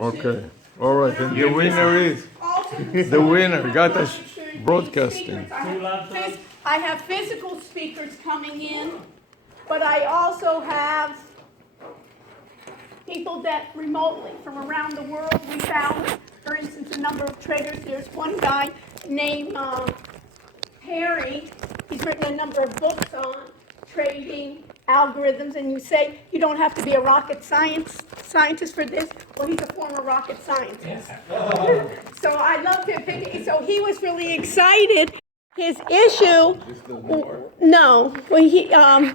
Okay. All right. And the winner is the winner. Got us broadcasting. I have physical speakers coming in, but I also have people that remotely from around the world. We found, for instance, a number of traders. There's one guy named Harry. He's written a number of books on trading algorithms, and you say you don't have to be a rocket scientist for this. Well, he's a former rocket scientist. So I loved him. So he was really excited. His issue, no, well,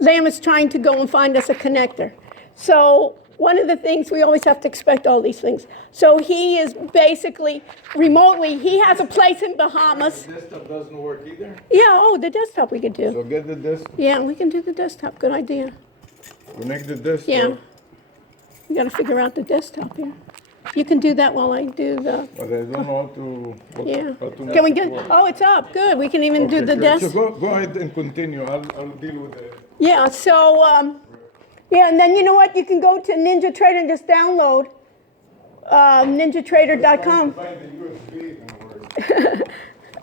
Lam is trying to go and find us a connector. So one of the things, we always have to expect all these things. So he is basically remotely, he has a place in Bahamas. The desktop doesn't work either? Yeah, the desktop we could do. So get the desktop. Yeah, we can do the desktop. Good idea. Connect the desktop. Yeah. We got to figure out the desktop here. You can do that while I do the. But I don't know how to. Yeah. How to Can we get? Oh, it's up. Good. We can even do the good. desk. So go ahead and continue. I'll deal with it. Yeah. So yeah, and then you know what? You can go to NinjaTrader and just download ninjatrader.com.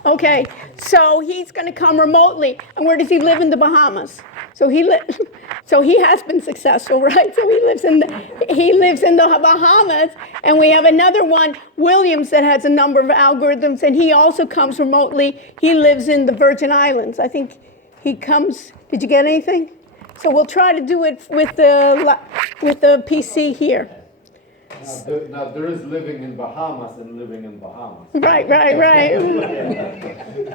Okay. So he's going to come remotely, and where does he live? In the Bahamas. So So he has been successful, right? So he lives in the Bahamas, and we have another one, Williams, that has a number of algorithms, and he also comes remotely. He lives in the Virgin Islands. I think he comes. Did you get anything? So we'll try to do it with the PC here. Now there is living in Bahamas and living in Bahamas. Right.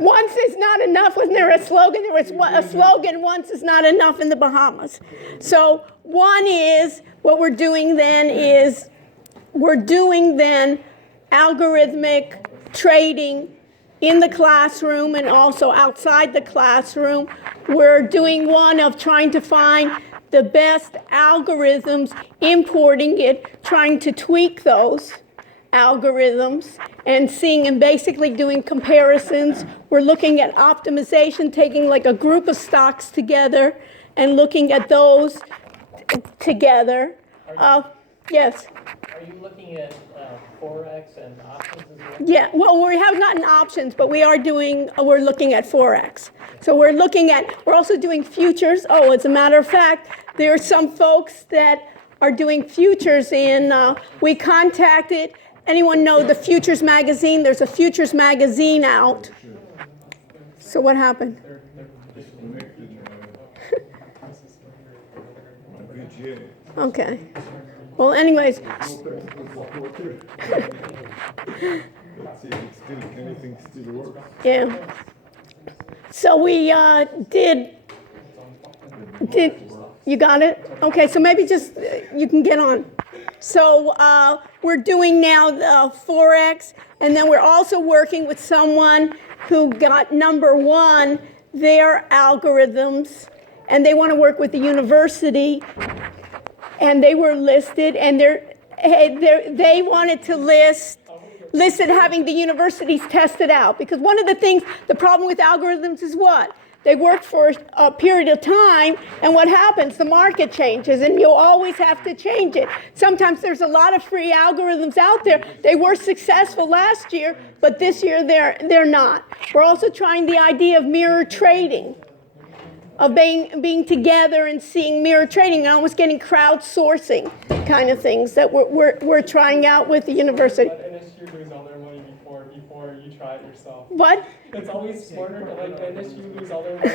Once is not enough. Wasn't there a slogan? There was a slogan, once is not enough in the Bahamas. So one is, what we're doing then is, algorithmic trading in the classroom and also outside the classroom. We're doing one of trying to find the best algorithms, importing it, trying to tweak those algorithms and seeing and basically doing comparisons. We're looking at optimization, taking like a group of stocks together and looking at those together. Yes? Are you looking at Forex and options as well? Yeah, well, we have gotten options, but we're looking at Forex. So we're also doing futures. Oh, as a matter of fact, there are some folks that are doing futures we contacted, anyone know the Futures magazine? There's a Futures magazine out. So what happened? Okay. Well, anyways. Let's see if anything still works. Yeah. So we did, you got it? Okay, so maybe just, you can get on. So we're doing now the Forex, and then we're also working with someone who got number one, their algorithms, and they want to work with the university, and they were listed, and they wanted to listed having the universities test it out. Because one of the problem with algorithms is what? They work for a period of time, and what happens? The market changes, and you'll always have to change it. Sometimes there's a lot of free algorithms out there. They were successful last year, but this year they're not. We're also trying the idea of mirror trading, of being together and seeing mirror trading, and almost getting crowdsourcing kind of things that we're trying out with the university. Let NSU lose all their money before you try it yourself. What? It's always smarter to let NSU lose all their money.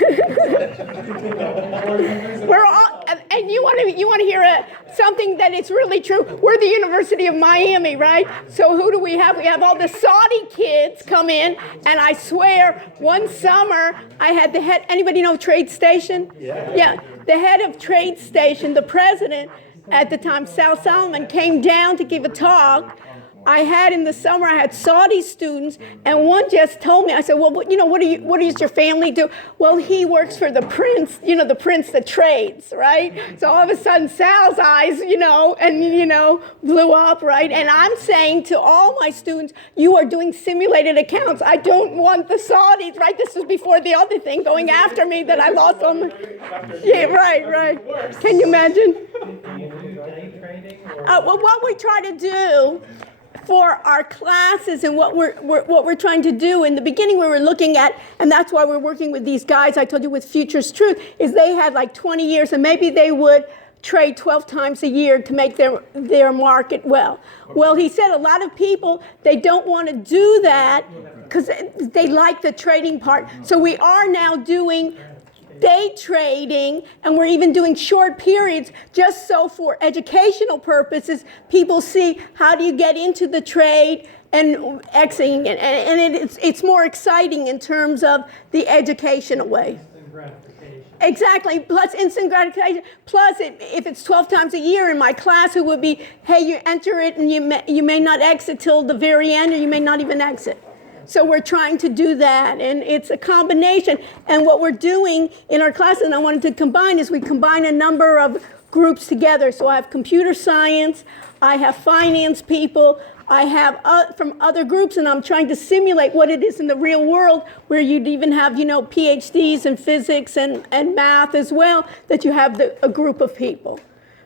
We're all, and you want to hear something that is really true. We're the University of Miami, right? So who do we have? We have all the Saudi kids come in, and I swear, one summer I had the head. Anybody know TradeStation? Yeah. The head of TradeStation, the president at the time, Sal Solomon, came down to give a talk. In the summer, I had Saudi students, and one just told me, I said, well, what does your family do? Well, he works for the prince, the prince that trades, right? So all of a sudden, Sal's eyes, blew up, right? And I'm saying to all my students, you are doing simulated accounts. I don't want the Saudis, right? This was before the other thing going after me that I lost on. Yeah, right. Can you imagine? Do you do day trading Well, what we try to do for our classes and what we're trying to do in the beginning we were looking at, and that's why we're working with these guys I told you with Futures Truth, is they had like 20 years and maybe they would trade 12 times a year to make their market well. Well, he said a lot of people, they don't want to do that because they like the trading part. So we are now doing day trading, and we're even doing short periods just so for educational purposes, people see how do you get into the trade and exiting it. And it's more exciting in terms of the educational way. Instant gratification. Exactly, plus instant gratification. Plus, if it's 12 times a year in my class, it would be, hey, you enter it and you may not exit till the very end, or you may not even exit. So we're trying to do that, and it's a combination. And what we're doing in our classes, and I wanted to combine, is we combine a number of groups together. So I have computer science, I have finance people, I have from other groups, and I'm trying to simulate what it is in the real world, where you'd even have, PhDs in physics and math as well, that you have a group of people.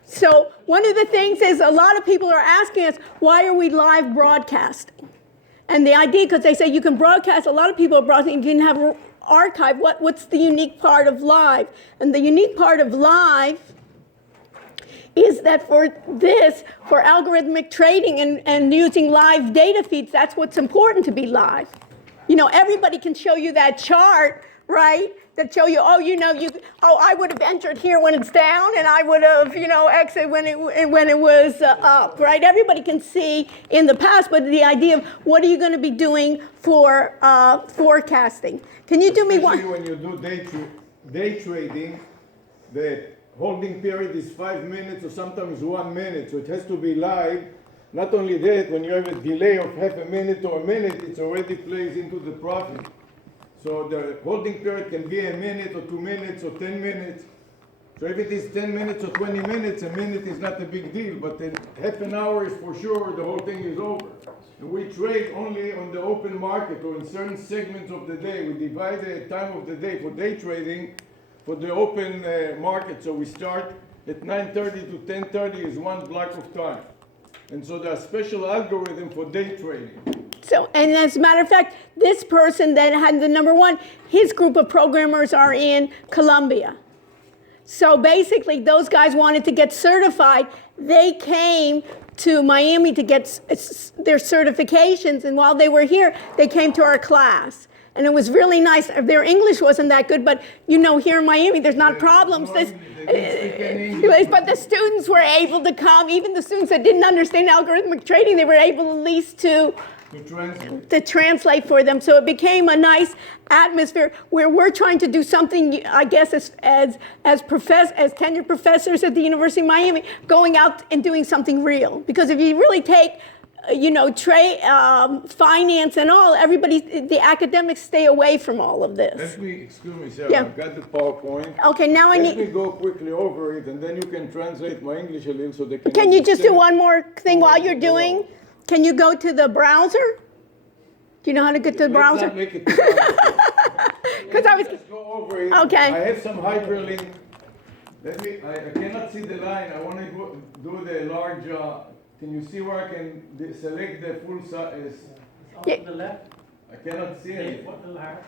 So one of the things is a lot of people are asking us, why are we live broadcasting? And the idea, because they say you can broadcast, a lot of people are broadcasting, you can have archive. What's the unique part of live? And the unique part of live is that for algorithmic trading and using live data feeds, that's what's important to be live. Everybody can show you that chart, right? That show you, I would have entered here when it's down, and I would have, exited when it was up, right? Everybody can see in the past, but the idea of what are you going to be doing for forecasting? Can you do me one? Especially when you do day trading, the holding period is 5 minutes or sometimes 1 minute, so it has to be live. Not only that, when you have a delay of half a minute or a minute, it already plays into the profit. So the holding period can be a minute or 2 minutes or 10 minutes. So if it is 10 minutes or 20 minutes, a minute is not a big deal, but then half an hour is for sure the whole thing is over. And we trade only on the open market or in certain segments of the day. We divide the time of the day for day trading for the open market. So we start at 9:30 to 10:30 is one block of time. And so there's a special algorithm for day trading. So, and as a matter of fact, this person that had the number one, his group of programmers are in Colombia. So basically, those guys wanted to get certified. They came to Miami to get their certifications, and while they were here, they came to our class. And it was really nice. Their English wasn't that good, but here in Miami, there's not problems. But the students were able to come. Even the students that didn't understand algorithmic trading, they were able at least to translate for them. So it became a nice atmosphere where we're trying to do something, I guess, as tenured professors at the University of Miami, going out and doing something real. Because if you really take finance and all, the academics stay away from all of this. Excuse me, Sarah, Yeah. I've got the PowerPoint. Okay, now Let me go quickly over it, and then you can translate my English a little so they can. Can you just do understand. one more thing while you're doing? Can you go to the browser? Do you know how to get to the browser? Let's not make it too complicated. Because I was. Let's go over it. Okay. I have some hyperlink. I cannot see the line. I want to do the large. Can you see where I can select the full size? Yeah. To the left, I cannot see it. what the left?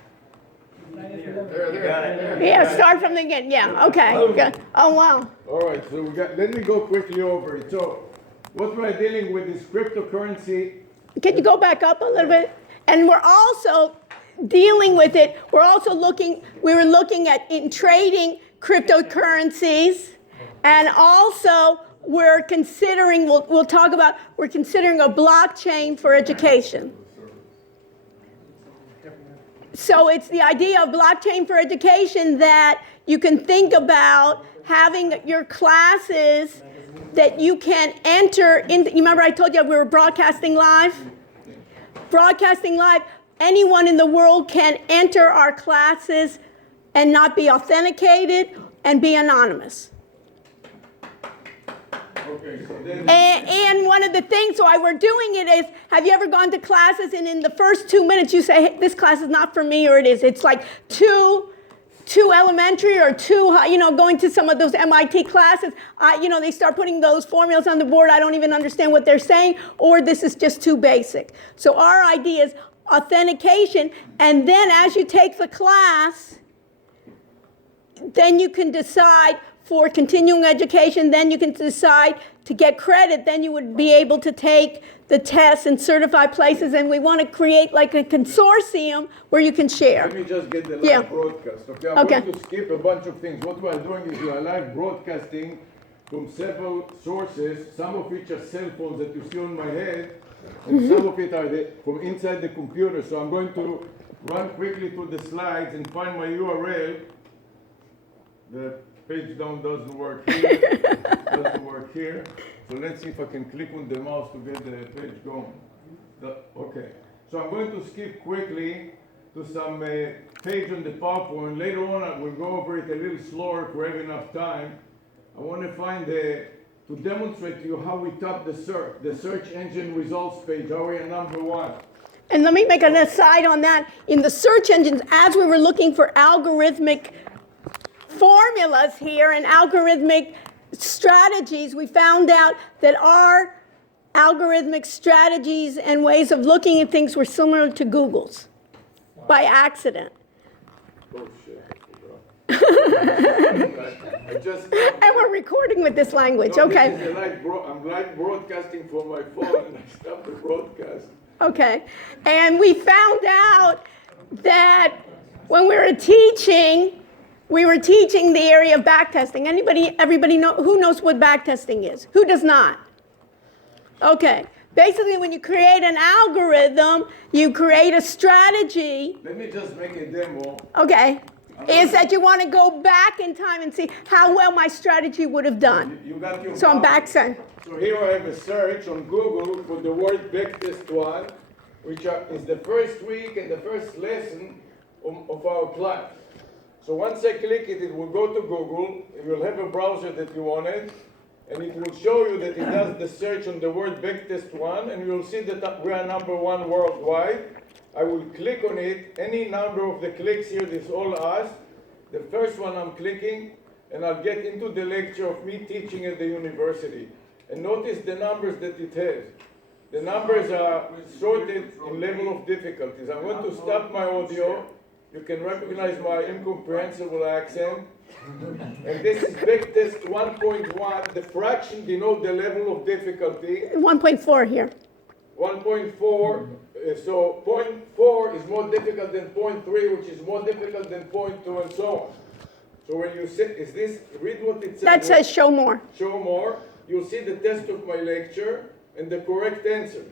Yeah, start from the beginning. Yeah, okay. Good. Oh, wow. All right, so let me go quickly over it. So what we're dealing with is cryptocurrency. Can you go back up a little bit? And we're also dealing with it. We were looking at in trading cryptocurrencies, and also we're considering, we're considering a blockchain for education. So it's the idea of blockchain for education that you can think about having your classes that you can enter in. You remember I told you we were broadcasting live? Broadcasting live, anyone in the world can enter our classes and not be authenticated and be anonymous. Okay, so then And one of the things why we're doing it is, have you ever gone to classes and in the first 2 minutes you say, hey, this class is not for me, or it is? It's like 2 too elementary or too high, going to some of those MIT classes, they start putting those formulas on the board. I don't even understand what they're saying, or this is just too basic. So our idea is authentication, and then as you take the class, then you can decide for continuing education, then you can decide to get credit, then you would be able to take the tests in certified places, and we want to create like a consortium where you can share. Let me just get the live Yeah. broadcast. Okay, I'm Okay. going to skip a bunch of things. What we are doing is we are live broadcasting from several sources, some of which are cell phones that you see on my head, and some of it are from inside the computer. So I'm going to run quickly through the slides and find my URL. The page down doesn't work here, doesn't work here. So let's see if I can click on the mouse to get the page going. Okay, so I'm going to skip quickly to some page on the PowerPoint. Later on, I will go over it a little slower if we have enough time. I want to find to demonstrate to you how we top the search engine results page, how we are number one. And let me make an aside on that. In the search engines, as we were looking for algorithmic formulas here and algorithmic strategies, we found out that our algorithmic strategies and ways of looking at things were similar to Google's by accident. Oh shit. I just, And we're recording with this language, no, okay? this is I'm live broadcasting from my phone and I stopped the broadcast. Okay. And we found out that when we were teaching the area of backtesting. Everybody know, who knows what backtesting is? Who does not? Okay. Basically, when you create an algorithm, you create a strategy. Let me just make a demo. Okay. Is that you want to go back in time and see how well my strategy would have done. You got your So I'm copy. back, sir. So here I have a search on Google for the word backtest one, which is the first week and the first lesson of our class. So once I click it, it will go to Google. It will have a browser that you wanted, and it will show you that it does the search on the word backtest one, and you'll see that we are number one worldwide. I will click on it. Any number of the clicks here, this is all us. The first one I'm clicking, and I'll get into the lecture of me teaching at the university. And notice the numbers that it has. The numbers are sorted in level of difficulties. I'm going to stop my audio. You can recognize my incomprehensible accent. And this is backtest 1.1. The fraction denote the level of difficulty. 1.4 here. 1.4. So 0.4 is more difficult than 0.3, which is more difficult than 0.2, and so on. So when you say, read what it says. That says show more. Show more. You'll see the test of my lecture and the correct answers.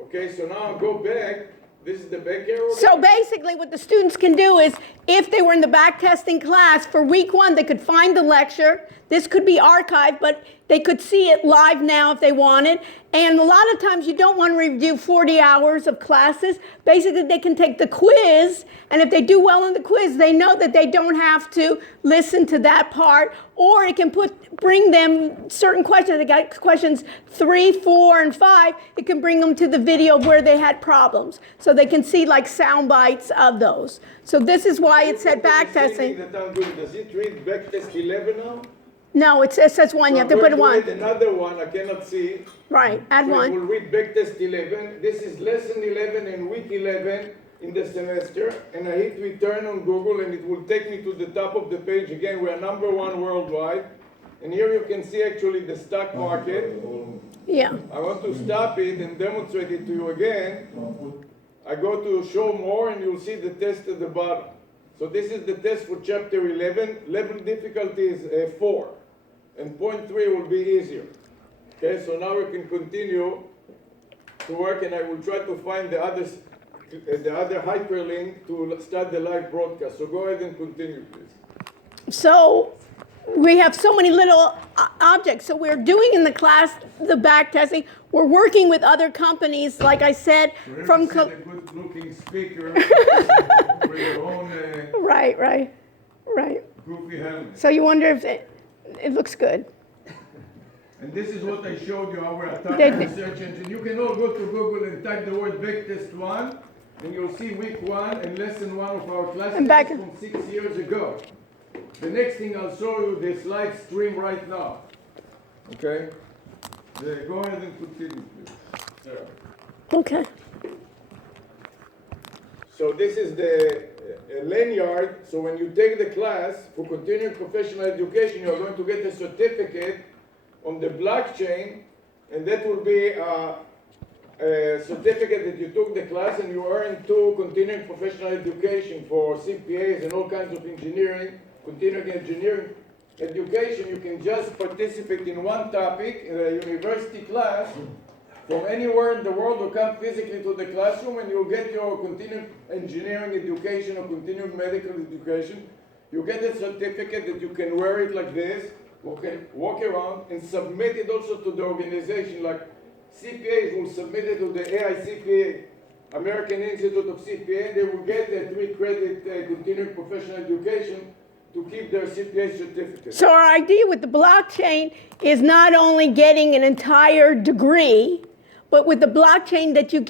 Okay, so now I'll go back. This is the back arrow. So basically what the students can do is, if they were in the backtesting class for week 1, they could find the lecture. This could be archived, but they could see it live now if they wanted. And a lot of times you don't want to review 40 hours of classes. Basically, they can take the quiz, and if they do well in the quiz, they know that they don't have to listen to that part, or it can bring them certain questions. They got questions 3, 4, and 5. It can bring them to the video where they had problems, so they can see like sound bites of those. So this is why it said backtesting. Does it read backtest 11 now? No, it says 1. You have to put I'm one. going to add another one. I cannot see. Right, add So it one. will read backtest 11. This is lesson 11 and week 11 in the semester. And I hit return on Google, and it will take me to the top of the page. Again, we are number one worldwide. And here you can see actually the stock market. Yeah. I want to stop it and demonstrate it to you again. I go to show more, and you'll see the test at the bottom. So this is the test for chapter 11. Level difficulty is 4. And 0.3 will be easier. Okay, so now we can continue to work, and I will try to find the other hyperlink to start the live broadcast. So go ahead and continue, please. So we have so many little objects. So we're doing in the class the back testing. We're working with other companies, like I said, from. A good-looking speaker with your own Right. goofy helmet. So you wonder if it looks good. And this is what I showed you, how we're They- attacking the search engine. You can all go to Google and type the word backtest 1, and you'll see week 1 and lesson 1 of our class And back- from 6 years ago. The next thing I'll show you this live stream right now. Okay? Go ahead and continue, please. Sarah. Okay. So this is the lanyard. So when you take the class for continuing professional education, you're going to get a certificate on the blockchain, and that will be a certificate that you took the class and you earn 2 continuing professional education for CPAs and all kinds of engineering, continuing engineering education. You can just participate in one topic in a university class from anywhere in the world, or come physically to the classroom, and you'll get your continuing engineering education or continuing medical education. You get a certificate that you can wear it like this, walk around, and submit it also to the organization. Like CPAs will submit it to the AICPA, American Institute of CPA. They will get a 3-credit continuing professional education to keep their CPA certificate. So our idea with the blockchain is not only getting an entire degree, but with the blockchain that you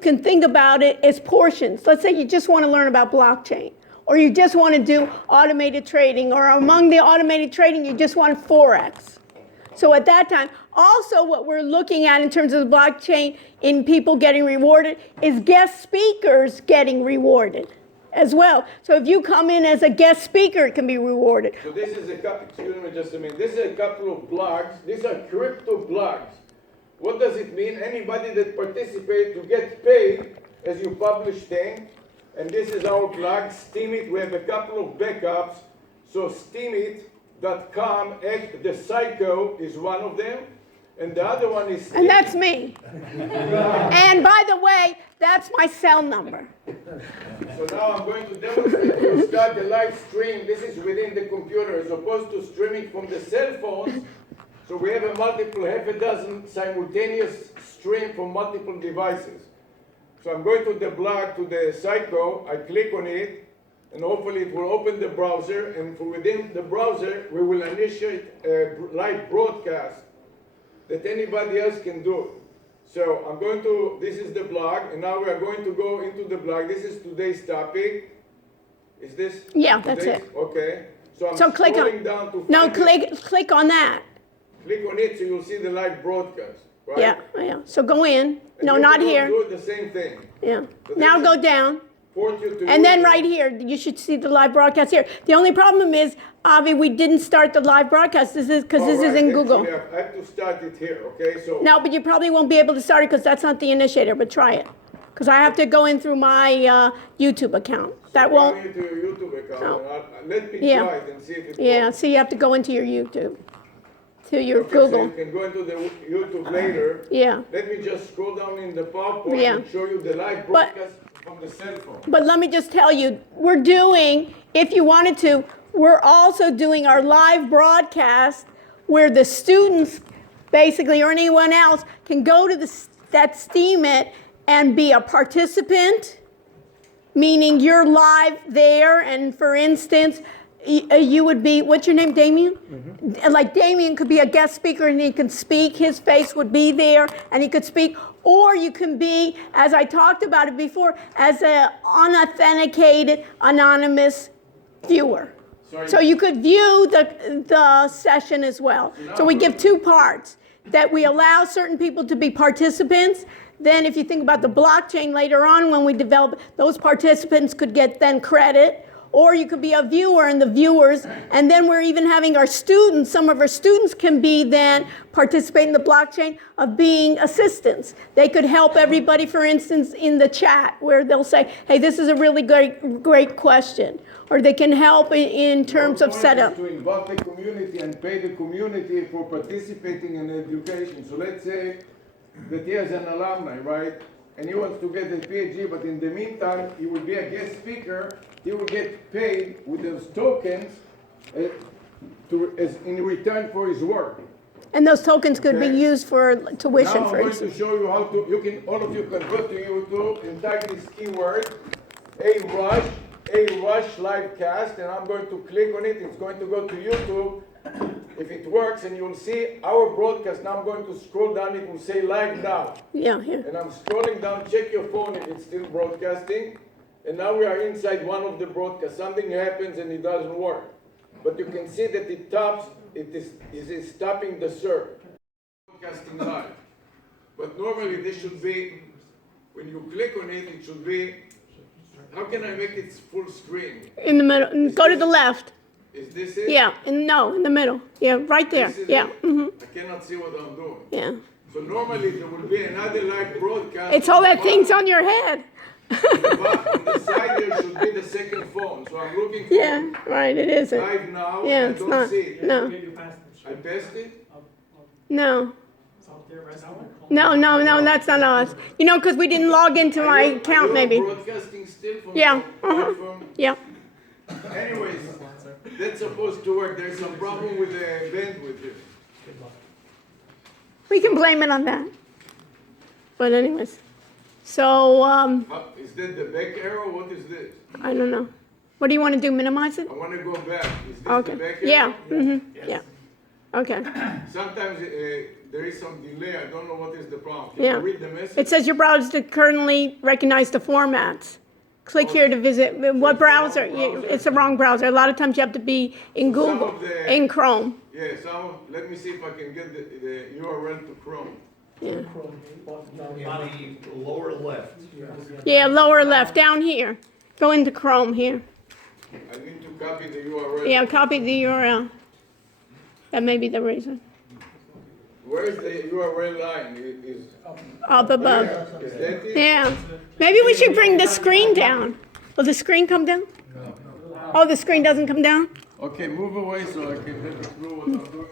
can think about it as portions. Let's say you just want to learn about blockchain, or you just want to do automated trading, or among the automated trading, you just want Forex. So at that time, also what we're looking at in terms of the blockchain in people getting rewarded is guest speakers getting rewarded as well. So if you come in as a guest speaker, it can be rewarded. So this is excuse me just a minute. This is a couple of blogs. These are crypto blogs. What does it mean? Anybody that participates, you get paid as you publish things. And this is our blog, Steemit. We have a couple of backups. So Steemit.com, the Psycho is one of them. And the other one is... And that's me. And by the way, that's my cell number. So now I'm going to demonstrate to start the live stream. This is within the computer as opposed to streaming from the cell phones. So we have a multiple, half a dozen simultaneous stream from multiple devices. So I'm going to the blog, to the Psycho. I click on it, and hopefully it will open the browser. And from within the browser, we will initiate a live broadcast that anybody else can do. So I'm going to, this is the blog, and now we are going to go into the blog. This is today's topic. Is this? Yeah, that's today's? it. Okay. So I'm So click scrolling on, down to no, find click on that. Click on it so you'll see the live broadcast, right? Yeah. So go in. And No, you not can here. do it the same thing. Yeah. So Now this go is- down. Point you to And then YouTube. right here, you should see the live broadcast here. The only problem is, Avi, we didn't start the live broadcast. This is because this is Alright, in actually, Google. I have to start it here, okay? So No, but you probably won't be able to start it because that's not the initiator, but try it. Because I have to go in through my YouTube account. That log won't, into your YouTube account. No. And let me Yeah. try it and see if it yeah, works. so you have to go into your YouTube, to your Okay, so Google. you can go into the YouTube later. Yeah. Let me just scroll down in the PowerPoint Yeah. and show you the live But- broadcast from the cell phone. But let me just tell you, we're doing, if you wanted to, we're also doing our live broadcast where the students, basically, or anyone else, can go to that Steemit and be a participant, meaning you're live there, and for instance, you would be, what's your name, Damien? Like Damien could be a guest speaker and he can speak, his face would be there and he could speak. Or you can be, as I talked about it before, as an unauthenticated, anonymous viewer. So you could view the session as well. So we give 2 parts, that we allow certain people to be participants. Then if you think about the blockchain later on, when we develop, those participants could get then credit. Or you could be a viewer and the viewers, and then we're even having our students, some of our students can be then participate in the blockchain of being assistants. They could help everybody, for instance, in the chat where they'll say, hey, this is a really great question. Or they can help in terms of Our point setup. is to involve the community and pay the community for participating in education. So let's say that he is an alumni, right? And he wants to get a PhD, but in the meantime, he will be a guest speaker. He will get paid with those tokens in return for his work. And those tokens could be Okay. used for tuition, Now I'm for going instance. to show you how to, all of you can go to YouTube and type this keyword, A Rush livecast, and I'm going to click on it. It's going to go to YouTube. if it works, and you'll see our broadcast. Now I'm going to scroll down, it will say live now. Yeah, here. And I'm scrolling down, check your phone if it's still broadcasting. And now we are inside one of the broadcasts. Something happens and it doesn't work. But you can see that it is stopping the surf. Broadcasting live. But normally this should be, when you click on it, it should be, how can I make it full screen? In the middle. Go to the left. Is this it? Yeah, no, in the middle. Yeah, right there. This is Yeah. it? Hmm. I cannot see what I'm doing. Yeah. So normally there will be another live broadcast. It's all that thing's on your head. On the side there should be the second phone. So I'm looking for Yeah, right, it isn't. live now. Yeah, I it's don't not. see it. No, I passed it. no. No, that's not us. You know, because we didn't log into my Are you account, maybe. broadcasting still from Yeah, the platform? Yeah. Anyways, that's supposed to work. There's some problem with the bandwidth here. We can blame it on that. But anyways, so, Is that the back arrow? What is this? I don't know. What do you want to do, minimize it? I want to go back. Is this the Okay, back yeah, arrow? yeah. Okay, Sometimes there is some delay. I don't know what is the problem. Can yeah. you read the message? It says your browser did currently recognize the formats. Click here to visit, what browser? It's the wrong browser. A lot of times you have to be in Some Google, of the- in Chrome. Yeah, let me see if I can get the URL to Chrome. Yeah. In the lower left. Yeah, lower left, down here. Go into Chrome here. I need to copy the URL. Yeah, copy the URL. That may be the reason. Where is the URL line? Is Up above. is that it? Yeah. Maybe we should bring the screen down. Will the screen come down? Oh, the screen doesn't come down? Okay, move away so I can let you through what I'm doing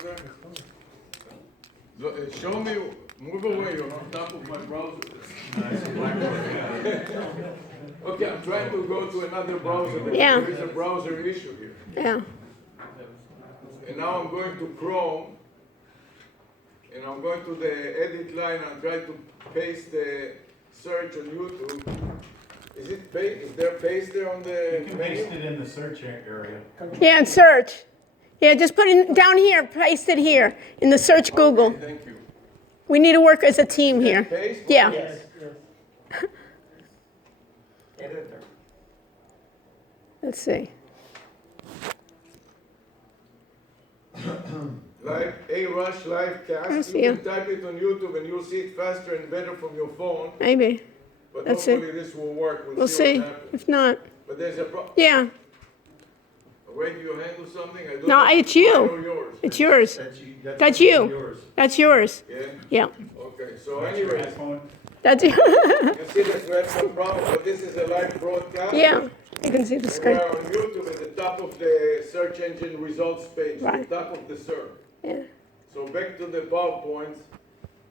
there. Show me, move away, you're on top of my browser. Okay, I'm trying to go to another browser because Yeah. there is a browser issue here. Yeah. And now I'm going to Chrome, and I'm going to the edit line and try to paste the search on YouTube. Is there paste there on the You can menu? paste it in the search area. Yeah, and search. Yeah, just put it down here, paste it here, in the search Google. Okay, thank you. We need to work as a team here. Paste? Yeah. Yes, yes. Let's see. Live, A-Rush live I cast. see You it. can type it on YouTube and you'll see it faster and better from your phone. Maybe. But That's it. hopefully this will work. We'll see. what happens. If not, But there's a problem. yeah. Wait, do you handle something? I don't No, know. it's you. Mine or yours? It's yours. That's you. you. Yours. That's yours. Yeah? Yeah. Okay, so That's your anyways, iPhone. That's you. you see that we have some problem, but this is a live broadcast. Yeah. You can see the And we screen. are on YouTube at the top of the search engine results page, Right. at the top of the search. Yeah. So back to the PowerPoints.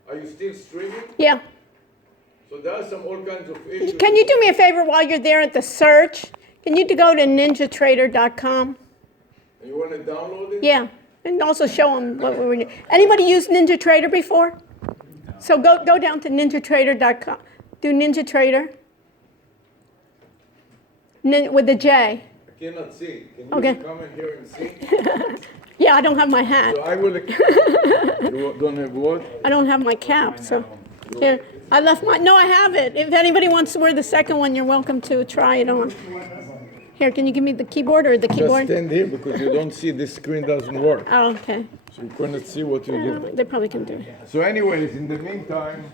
Are you still streaming? Yeah. So there are some all kinds of issues. Can you do me a favor while you're there at the search? Can you go to ninjatrader.com? And you want to download it? Yeah. And also show them what we were doing. Anybody used NinjaTrader before? So go down to ninjatrader.com. Do NinjaTrader. With the J. I cannot see. Can you Okay. come in here and see? Yeah, I don't have my hat. So I will. You don't have what? I don't have my cap, so. Here, I left my, no, I have it. If anybody wants to wear the second one, you're welcome to try it on. Here, can you give me the keyboard or the Just keyboard? stand here because you don't see this screen doesn't work. Oh, okay. So you cannot see what you do. They probably can do it. So anyways, in the meantime,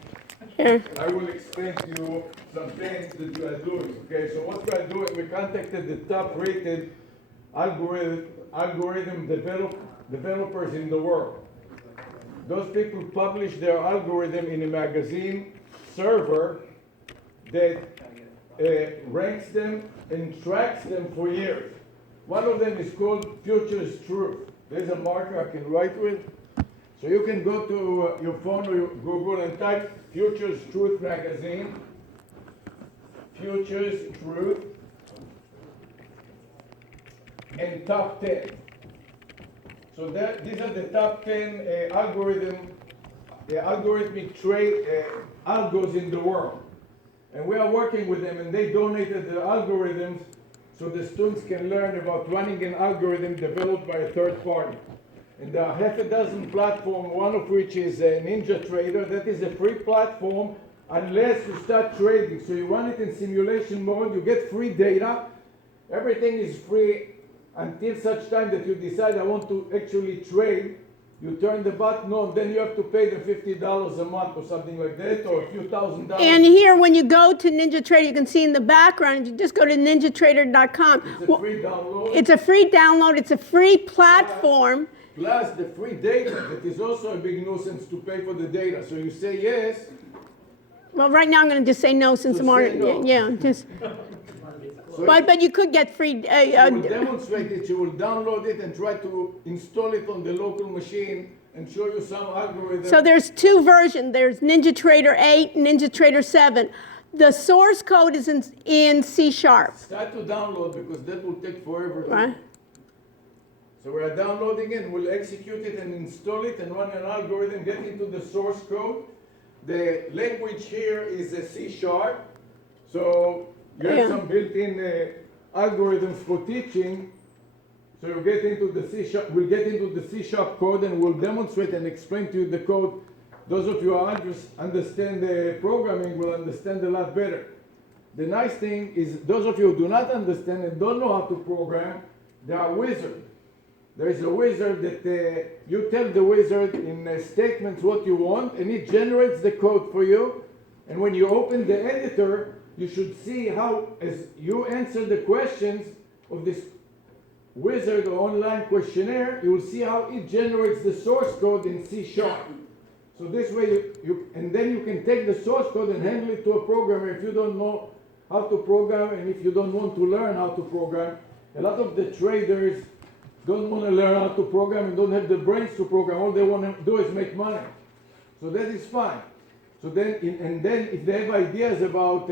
Here. I will explain to you some things that we are doing. Okay, so what we are doing, we contacted the top-rated algorithm developers in the world. Those people publish their algorithm in a magazine server that ranks them and tracks them for years. One of them is called Futures Truth. There's a marker I can write with. So you can go to your phone or your Google and type Futures Truth magazine. Futures Truth. And top 10. So these are the top 10 algorithmic trade algos in the world. And we are working with them, and they donated the algorithms so the students can learn about running an algorithm developed by a third party. And there are half a dozen platforms, one of which is a NinjaTrader. That is a free platform unless you start trading. So you run it in simulation mode, you get free data. Everything is free until such time that you decide I want to actually trade. You turn the button on, then you have to pay them $50 a month or something like that, or a few $1,000s. And here, when you go to NinjaTrader, you can see in the background, you just go to ninjatrader.com. It's a free download. It's a free download, it's a free platform. Plus the free data, that is also a big nuisance to pay for the data. So you say yes, Well, right now I'm going to just say no since So I'm already, say no. yeah, just, so but you could get free, you will demonstrate it, you will download it and try to install it on the local machine and show you some algorithm. so there's two versions. There's NinjaTrader 8 and NinjaTrader 7. The source code is in C#, Start to download because that will take forever. right? So we are downloading it, we'll execute it and install it and run an algorithm, get into the source code. The language here is a C#, so you have Yeah. some built-in algorithms for teaching. So you get into the C#, we'll get into the C# code and we'll demonstrate and explain to you the code. Those of you who understand the programming will understand a lot better. The nice thing is those of you who do not understand and don't know how to program, there are wizards. There is a wizard that you tell the wizard in statements what you want, and it generates the code for you. And when you open the editor, you should see how, as you answer the questions of this wizard or online questionnaire, you will see how it generates the source code in C#. So this way, and then you can take the source code and handle it to a programmer if you don't know how to program and if you don't want to learn how to program. A lot of the traders don't want to learn how to program and don't have the brains to program. All they want to do is make money. So that is fine. So then, and then if they have ideas about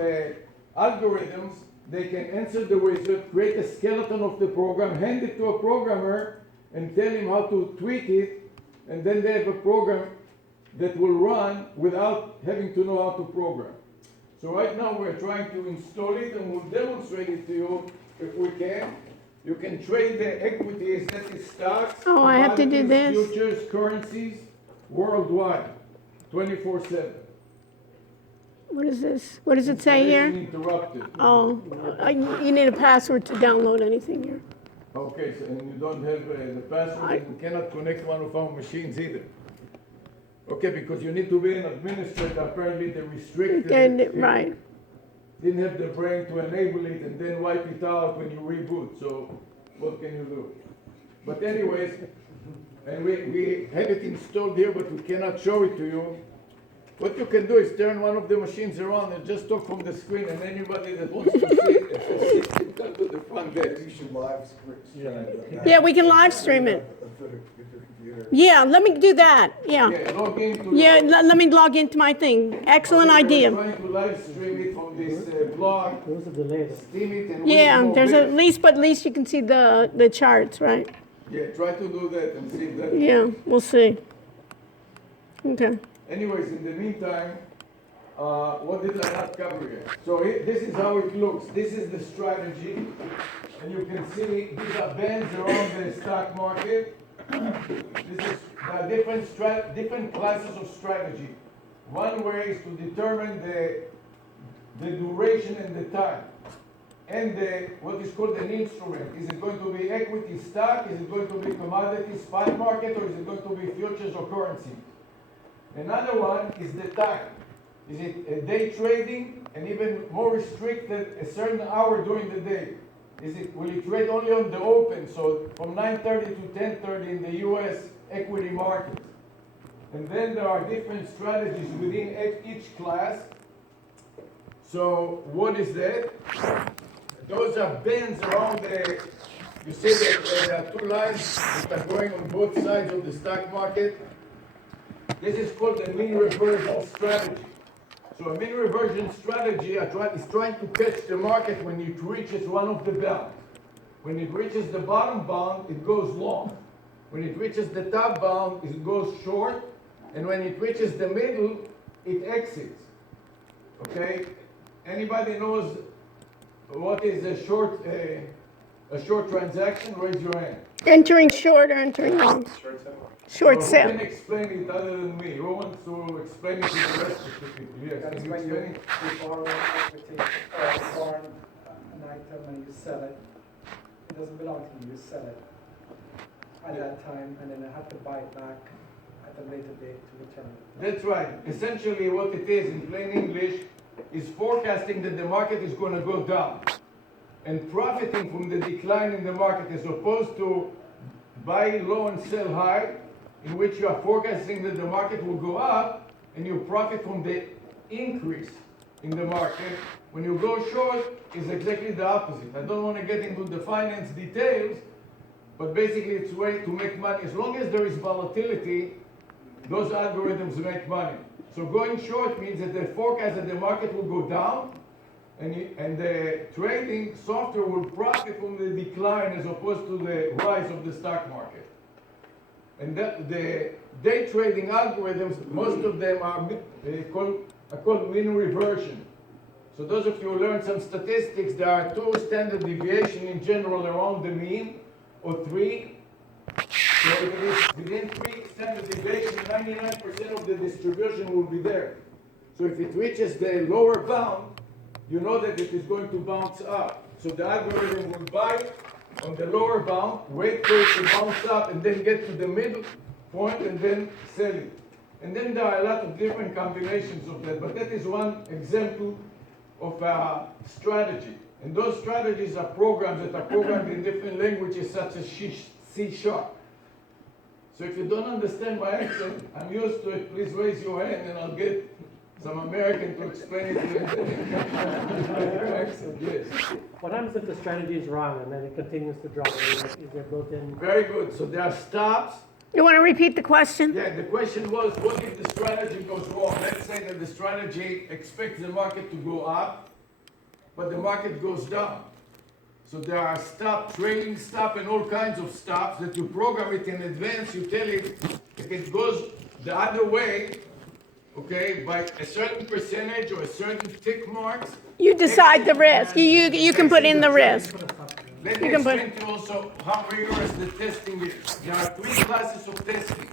algorithms, they can answer the wizard, create a skeleton of the program, hand it to a programmer, and tell him how to tweak it, and then they have a program that will run without having to know how to program. So right now we're trying to install it, and we'll demonstrate it to you if we can. You can trade the equities, that is stocks, Oh, I have to do commodities, this? futures, currencies, worldwide, 24/7. What is this? What does it say here? Interrupted. Oh, you need a password to download anything here. Okay, so, and you don't have the password, and you cannot connect one of our machines either. Okay, because you need to be an administrator, apparently they restricted it. Right. Didn't have the brain to enable it and then wipe it out when you reboot, so what can you do? But anyways, and we have it installed here, but we cannot show it to you. What you can do is turn one of the machines around and just talk from the screen, and anybody that wants to see it can come to the front desk. You should live stream. Yeah, we can live stream it. Yeah, let me do that. Yeah. Yeah, log into Yeah, let me log into my thing. Excellent We're idea. trying to live stream it from this blog, steam it and Yeah, wait for there's at bits. least, but at least you can see the charts, right? Yeah, try to do that and see if that. Yeah, we'll see. Okay. Anyways, in the meantime, what did I not cover yet? So this is how it looks. This is the strategy, and you can see these are bands around the stock market. This is different classes of strategy. One way is to determine the duration and the time, and what is called an instrument. Is it going to be equity stock? Is it going to be commodity spot market, or is it going to be futures or currency? Another one is the time. Is it a day trading, and even more restricted, a certain hour during the day? Will it trade only on the open, so from 9:30 to 10:30 in the U.S. equity market? And then there are different strategies within each class. So what is that? Those are bands around you see that there are two lines that are going on both sides of the stock market. This is called the mean reversion strategy. So a mean reversion strategy is trying to catch the market when it reaches one of the bounds. When it reaches the bottom bound, it goes long. When it reaches the top bound, it goes short. And when it reaches the middle, it exits. Okay? Anybody knows what is a short A short transaction, raise your hand. Entering short or entering long? Short Who sale. can explain it other than me? Who wants to explain it to the rest of the people? Yes, That's can you when you, explain it? you borrow equity, or borrow an item and you sell it. It doesn't belong to you, you sell it at that time, and then you have to buy it back at a later date to return it. That's right. Essentially what it is in plain English is forecasting that the market is going to go down and profiting from the decline in the market as opposed to buy low and sell high, in which you are forecasting that the market will go up and you profit from the increase in the market. When you go short, it's exactly the opposite. I don't want to get into the finance details, but basically it's a way to make money. As long as there is volatility, those algorithms make money. So going short means that they forecast that the market will go down, and the trading software will profit from the decline as opposed to the rise of the stock market. And the day trading algorithms, most of them are called mean reversion. So those of you who learned some statistics, there are 2 standard deviations in general around the mean, or 3. So if it is within 3 standard deviations, 99% of the distribution will be there. So if it reaches the lower bound, you know that it is going to bounce up. So the algorithm will buy on the lower bound, wait for it to bounce up, and then get to the middle point and then sell it. And then there are a lot of different combinations of that, but that is one example of a strategy. And those strategies are programs that are programmed in different languages such as C#. So if you don't understand my accent, I'm used to it, please raise your hand and I'll get some American to explain it to you. Yes. What happens if the strategy is wrong and then it continues to drop? Is there built-in? Very good. So there are stops. You want to repeat the question? Yeah, the question was, what if the strategy goes wrong? Let's say that the strategy expects the market to go up, but the market goes down. So there are stop, trading stop, and all kinds of stops that you program it in advance. You tell it if it goes the other way, okay, by a certain percentage or a certain tick marks. You decide the risk. You can put in the risk. Let me You can put- explain to you also how rigorous the testing is. There are 3 classes of testing.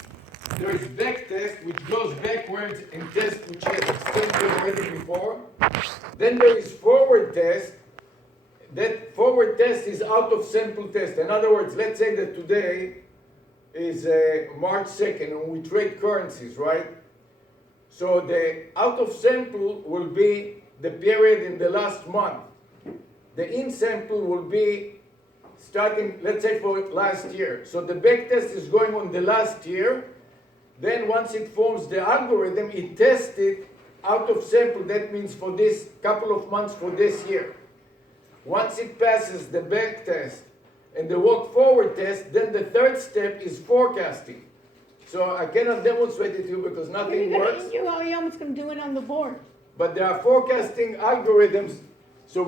There is back test, which goes backwards and test, which has explained already before. Then there is forward test. That forward test is out of sample test. In other words, let's say that today is March 2nd and we trade currencies, right? So the out of sample will be the period in the last month. The in sample will be starting, let's say, for last year. So the back test is going on the last year. Then once it forms the algorithm, it tests it out of sample. That means for this couple of months for this year. Once it passes the back test and the walk forward test, then the third step is forecasting. So I cannot demonstrate it to you because nothing works. You're almost going to do it on the board. But there are forecasting algorithms. So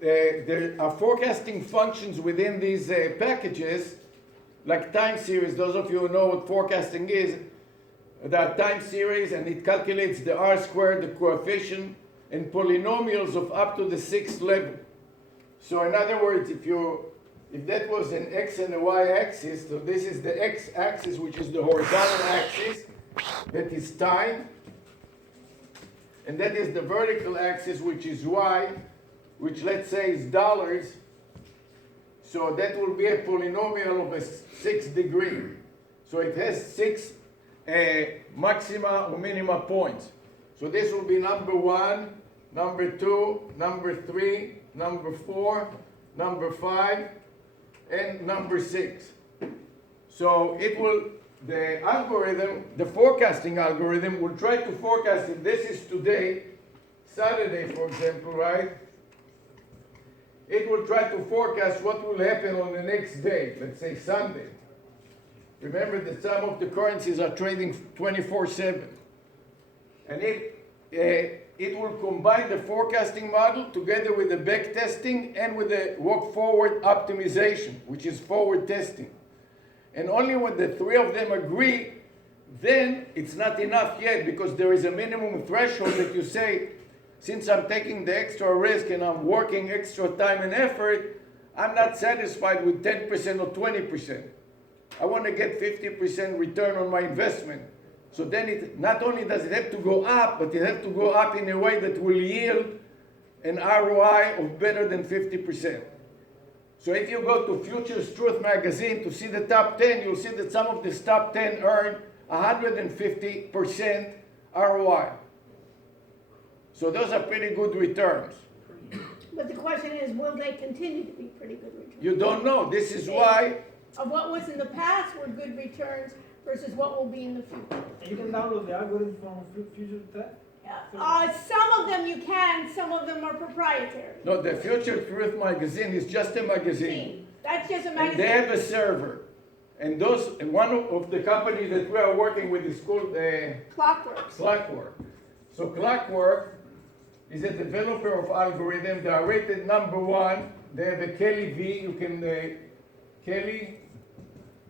there are forecasting functions within these packages, like time series. Those of you who know what forecasting is, there are time series, and it calculates the R squared, the coefficient, and polynomials of up to the 6th level. So in other words, if that was an X and a Y axis, so this is the X axis, which is the horizontal axis, that is time. And that is the vertical axis, which is Y, which let's say is dollars. So that will be a polynomial of a 6th degree. So it has 6 maxima or minima points. So this will be number 1, number 2, number 3, number 4, number 5, and number 6. So the algorithm, the forecasting algorithm, will try to forecast if this is today, Saturday, for example, right? It will try to forecast what will happen on the next day, let's say Sunday. Remember that some of the currencies are trading 24/7. And it will combine the forecasting model together with the back testing and with the walk forward optimization, which is forward testing. And only when the 3 of them agree, then it's not enough yet, because there is a minimum threshold that you say, since I'm taking the extra risk and I'm working extra time and effort, I'm not satisfied with 10% or 20%. I want to get 50% return on my investment. So then it, not only does it have to go up, but it has to go up in a way that will yield an ROI of better than 50%. So if you go to Futures Truth magazine to see the top 10, you'll see that some of this top 10 earn 150% ROI. So those are pretty good returns. But the question is, will they continue to be pretty good returns? You don't know. This is why Of what was in the past were good returns versus what will be in the future. You can download the algorithm from Future Tech? Some of them you can, some of them are proprietary. no, the Future Truth magazine is just a magazine. That's just a And magazine. they have a server. And those, and one of the companies that we are working with is called Clockworks. Clockwork. So Clockwork is a developer of algorithm. They are rated #1. They have a Kelly V. You can Kelly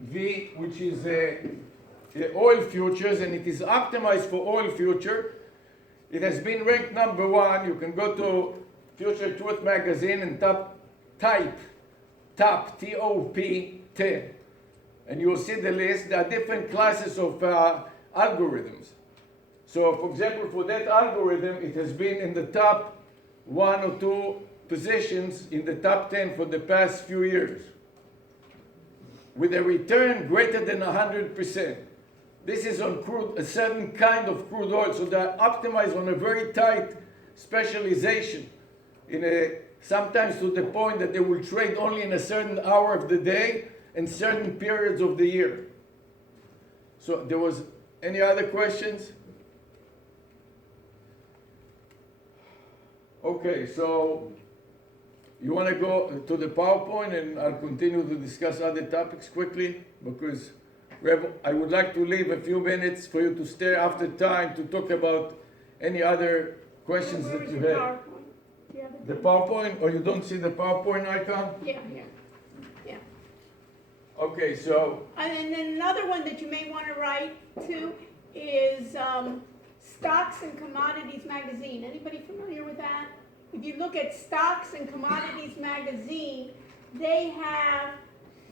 V, which is the oil futures, and it is optimized for oil future. It has been ranked #1. You can go to Future Truth magazine and type top TOP 10, and you will see the list. There are different classes of algorithms. So, for example, for that algorithm, it has been in the top 1 or 2 positions in the top 10 for the past few years, with a return greater than 100%. This is on crude, a certain kind of crude oil, so they're optimized on a very tight specialization, sometimes to the point that they will trade only in a certain hour of the day and certain periods of the year. So there was any other questions? Okay, so you want to go to the PowerPoint, and I'll continue to discuss other topics quickly, because I would like to leave a few minutes for you to stay after time to talk about any other questions Where that is you your have. PowerPoint? Do you have it? The PowerPoint, or you don't see the PowerPoint icon? Yeah, here. Yeah. Okay, so, And then another one that you may want to write to is Stocks and Commodities Magazine. Anybody familiar with that? If you look at Stocks and Commodities Magazine, they have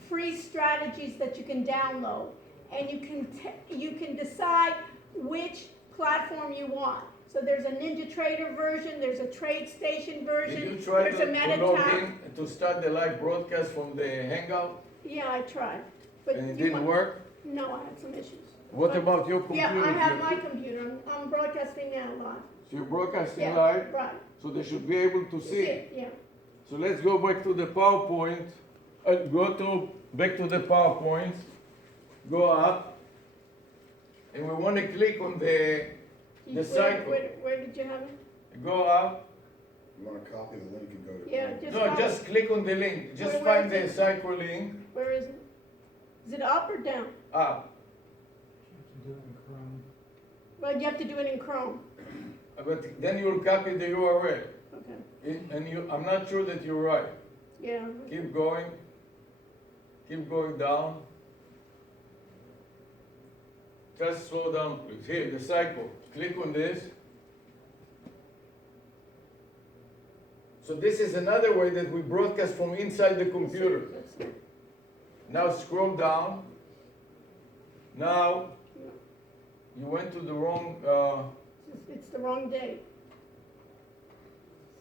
free strategies that you can download, and you can decide which platform you want. So there's a NinjaTrader version, there's a TradeStation version, did you try there's a to log MetaTab. in to start the live broadcast from the Hangout, Yeah, I tried. But and it you didn't want- work? No, I had some issues. What But- about your computer? Yeah, I have my computer. I'm broadcasting now live. So you're broadcasting Yeah, live, right. so they should be able to see. Yeah. So let's go back to the PowerPoint. Back to the PowerPoint. Go up, and we want to click on the cycle. Where did you have it? Go up. You wanna copy the link and go to. Yeah, just. No, copy. just click on the link. Just Where find is the it? cycle link. Where is it? Is it up or down? Up. Well, you have to do it in Chrome. But then you'll copy the URL. Okay. And I'm not sure that you're right. Yeah. Keep going. Keep going down. Just slow down, please. Here, the cycle. Click on this. So this is another way that we broadcast from inside the computer. That's it. Now scroll down. Now, you went to the wrong, It's the wrong date.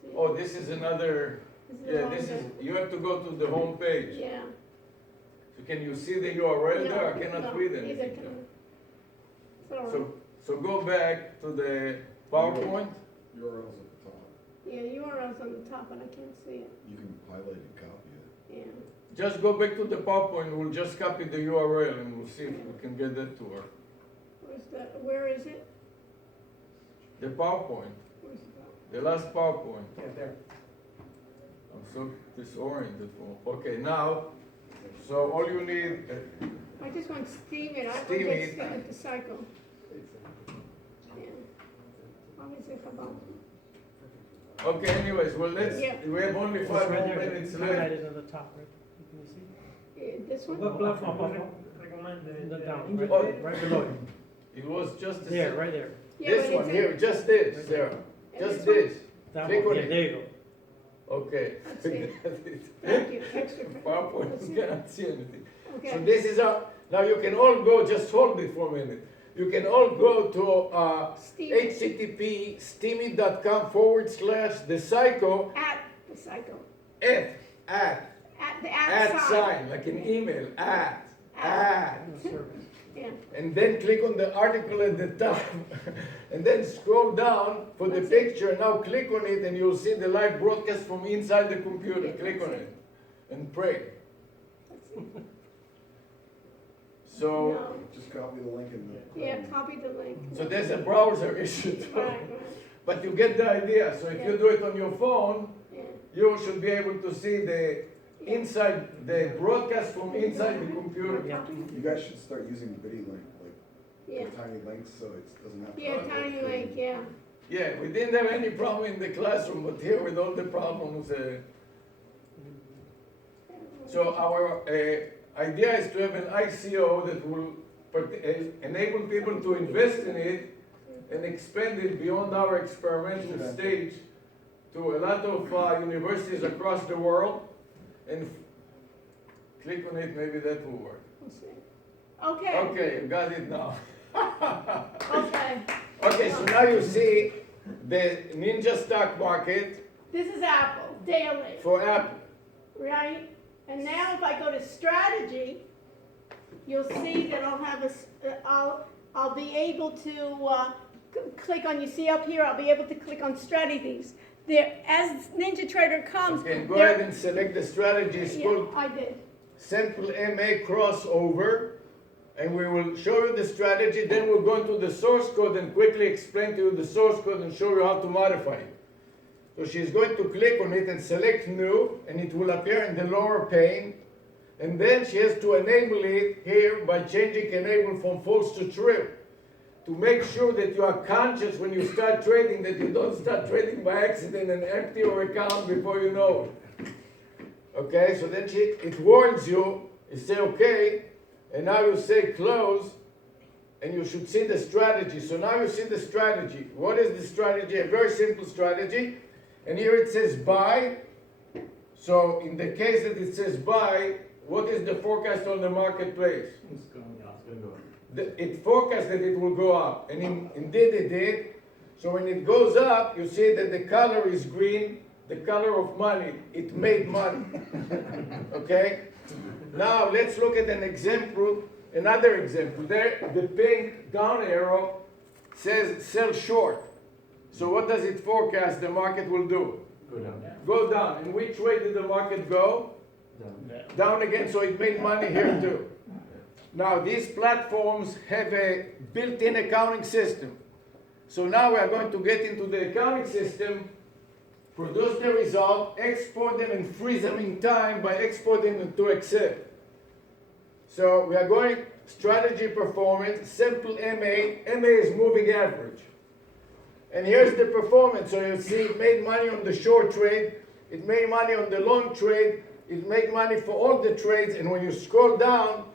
See? oh, this is another, This is the yeah, wrong this is, date. you have to go to the home page. Yeah. So can you see the URL there? I No, cannot no, read neither anything can there. I. It's all right. So go back to the PowerPoint. URL's at the top. Yeah, URL's on the top, but I can't see it. You can highlight and copy it. Yeah. Just go back to the PowerPoint. We'll just copy the URL and we'll see if we can get that to work. Where is it? The PowerPoint, Where's it? the last PowerPoint. Yeah, there. I'm so disoriented. Okay, now, so all you need, I just want to steam it. I Steam forget it. steam it the cycle. Yeah. Obviously, Chabad. okay, anyways, well, Yeah. we have only It's 5 right more there. minutes Highlighted left. on the top, right? Can you see? This one? What platform? The down, Ninja Oh. right below it. It was just a There, sec- right there. Yeah, this but one it's here, just this, Sarah, And just this one? this. That Click one, on yeah, it. there you Okay. see. Thank you, extra. PowerPoint, you cannot see anything. So Okay, this is now you can all go, just hold it for a minute. You can all go to Steve, http steamy.com/the psycho at the cycle, at the sign, like an email, at. Yeah, And then click on the article at the top, and then scroll down for the picture. Now click on it, and you'll see the live broadcast from inside the computer. Yeah, Click that's on it. it and pray. that's it. So, No, Just copy the link in the. yeah, copy the link. so there's a browser issue too. Right, right, But you get the idea. So if you do it on your phone, yeah. you should be able to see the broadcast from inside the computer. You guys should start using VidiLink, like Yeah, tiny links, so it doesn't have to. yeah, tiny link, yeah. Yeah, we didn't have any problem in the classroom, but here with all the problems. So our idea is to have an ICO that will enable people to invest in it and expand it beyond our experimental stage to a lot of universities across the world. And click on it, maybe that will work. Let's see. Okay, Okay, you got it now. okay. Okay, so now you see the Ninja stock market This is Apple, daily, for Apple. right? And now if I go to strategy, you'll see that I'll have I'll be able to click on, you see up here, I'll be able to click on strategies. There, as NinjaTrader comes. Okay, go there- ahead and select the strategy. It's Yeah, called I did. Simple MA crossover, and we will show you the strategy. Then we'll go into the source code and quickly explain to you the source code and show you how to modify it. So she's going to click on it and select new, and it will appear in the lower pane. And then she has to enable it here by changing enable from false to true, to make sure that you are conscious when you start trading, that you don't start trading by accident and empty your account before you know it. Okay, so then it warns you, you say okay, and now you say close, and you should see the strategy. So now you see the strategy. What is the strategy? A very simple strategy. And here it says buy. So in the case that it says buy, what is the forecast on the marketplace? It's going, yeah, it's gonna go. It forecast that it will go up, and indeed it did. So when it goes up, you see that the color is green, the color of money. It made money. Okay? Now let's look at an example, another example. There, the pink down arrow says sell short. So what does it forecast the market will do? Go down. Go down. And which way did the market go? Down. Down again, so it made money here too. Now these platforms have a built-in accounting system. So now we are going to get into the accounting system, produce the result, export them and freeze them in time by exporting them to Excel. So we are going strategy performance, simple MA. MA is moving average. And here's the performance. So you see it made money on the short trade, it made money on the long trade, it made money for all the trades, and when you scroll down,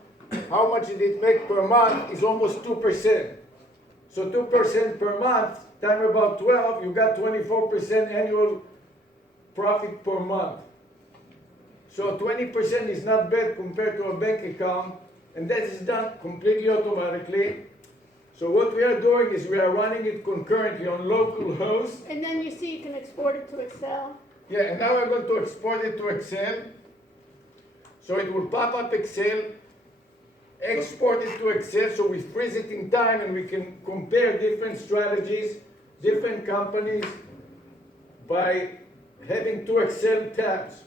how much did it make per month is almost 2%. So 2% per month, time about 12, you got 24% annual profit per month. So 20% is not bad compared to a bank account, and that is done completely automatically. So what we are doing is we are running it concurrently on local host. And then you see you can export it to Excel. Yeah, and now we're going to export it to Excel. So it will pop up Excel, export it to Excel, so we freeze it in time and we can compare different strategies, different companies by having two Excel tabs.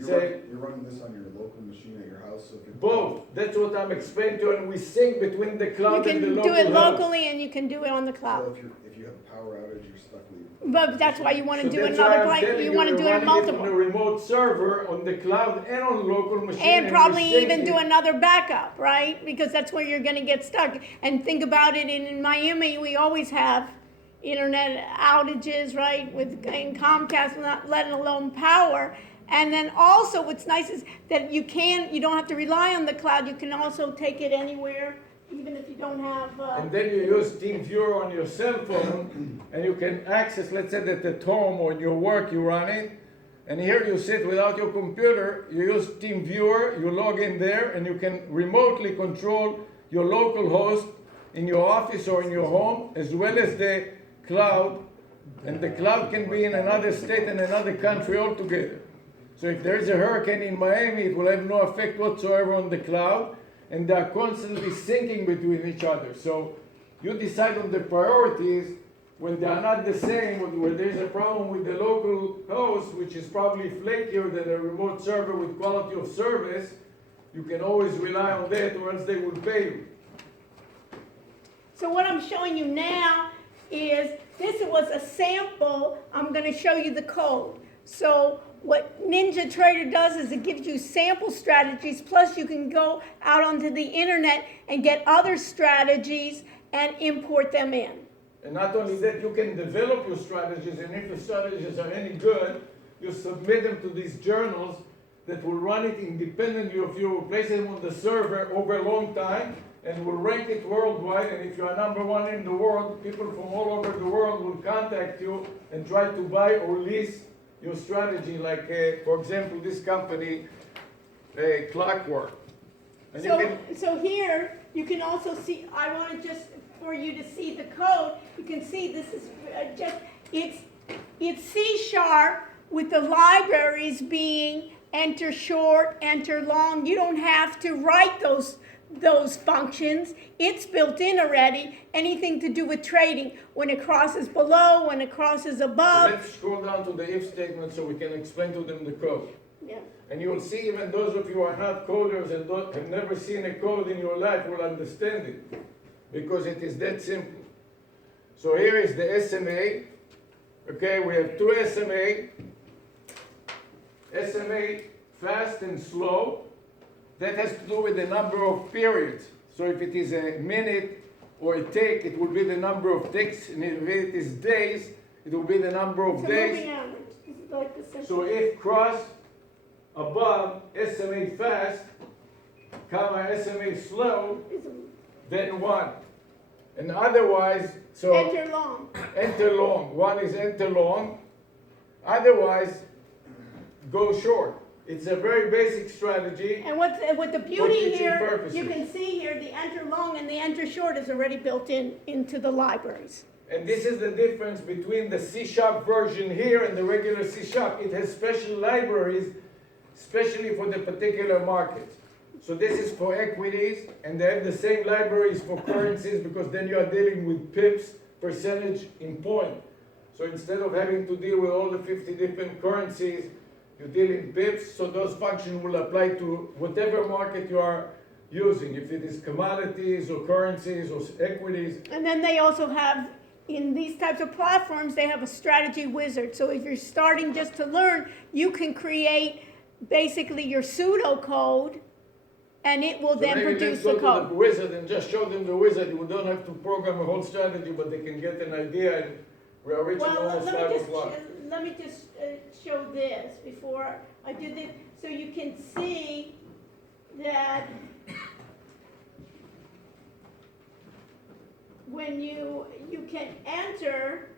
Say, You're running this on your local machine at your house, so if it. both, that's what I'm explaining to you, and we sync between the You cloud can and the local do it host. locally and you can do it on the So cloud. if you have a power outage, you're stuck with. But that's why you want to So do that's why another, I'm like, telling you want to we're do it running multiple. on a remote server, on the cloud and on local machine. And we're probably even syncing. do another backup, right? Because that's where you're gonna get stuck. And think about it, in Miami, we always have internet outages, right? In Comcast, not letting alone power. And then also what's nice is that you don't have to rely on the cloud. You can also take it anywhere, even if you don't have, And then you use TeamViewer on your cell phone, and you can access, let's say that at home or in your work you run it, And here you sit without your computer, you use TeamViewer, you log in there, and you can remotely control your local host in your office or in your home, as well as the cloud. And the cloud can be in another state and another country altogether. So if there is a hurricane in Miami, it will have no effect whatsoever on the cloud, and they are constantly syncing between each other. So you decide on the priorities when they are not the same, when there is a problem with the local host, which is probably flakier than a remote server with quality of service, you can always rely on that, or else they will pay you. So what I'm showing you now is, this was a sample. I'm going to show you the code. So what NinjaTrader does is it gives you sample strategies, plus you can go out onto the internet and get other strategies and import them in. And not only that, you can develop your strategies, and if the strategies are any good, you submit them to these journals that will run it independently of you, will place them on the server over a long time, and will rank it worldwide. And if you are number one in the world, people from all over the world will contact you and try to buy or lease your strategy. Like, for example, this company, Clockwork. And So here, you can also see, I want to just, for you to see the code, you can see this is it's C# with the libraries being enter short, enter long. You don't have to write those functions. It's built in already. Anything to do with trading, when it crosses below, when it crosses above. Let's scroll down to the if statement so we can explain to them the code. Yeah. And you will see, even those of you who are not coders and have never seen a code in your life will understand it, because it is that simple. So here is the SMA. Okay, we have two SMA. SMA fast and slow. That has to do with the number of periods. So if it is a minute or a tick, it will be the number of ticks. And if it is days, it will be the number of It's a days. moving average. This is like the simple. So if cross above SMA fast, comma SMA slow, It's then 1. And otherwise, so enter long. enter long. 1 is enter long. Otherwise, go short. It's a very basic strategy. And with the For beauty teaching here, purposes. you can see here the enter long and the enter short is already built into the libraries. And this is the difference between the C# version here and the regular C#. It has special libraries, especially for the particular markets. So this is for equities, and they have the same libraries for currencies, because then you are dealing with pips, percentage in point. So instead of having to deal with all the 50 different currencies, you deal in pips, so those functions will apply to whatever market you are using, if it is commodities or currencies or equities. And then they also have, in these types of platforms, they have a strategy wizard. So if you're starting just to learn, you can create basically your pseudocode, and it will So then maybe produce let's the go to the code. wizard and just show them the wizard. You don't have to program a whole strategy, but they can get an idea, and we are reaching Well, almost 5 o'clock. let me just show this before I do this, so you can see that when you can enter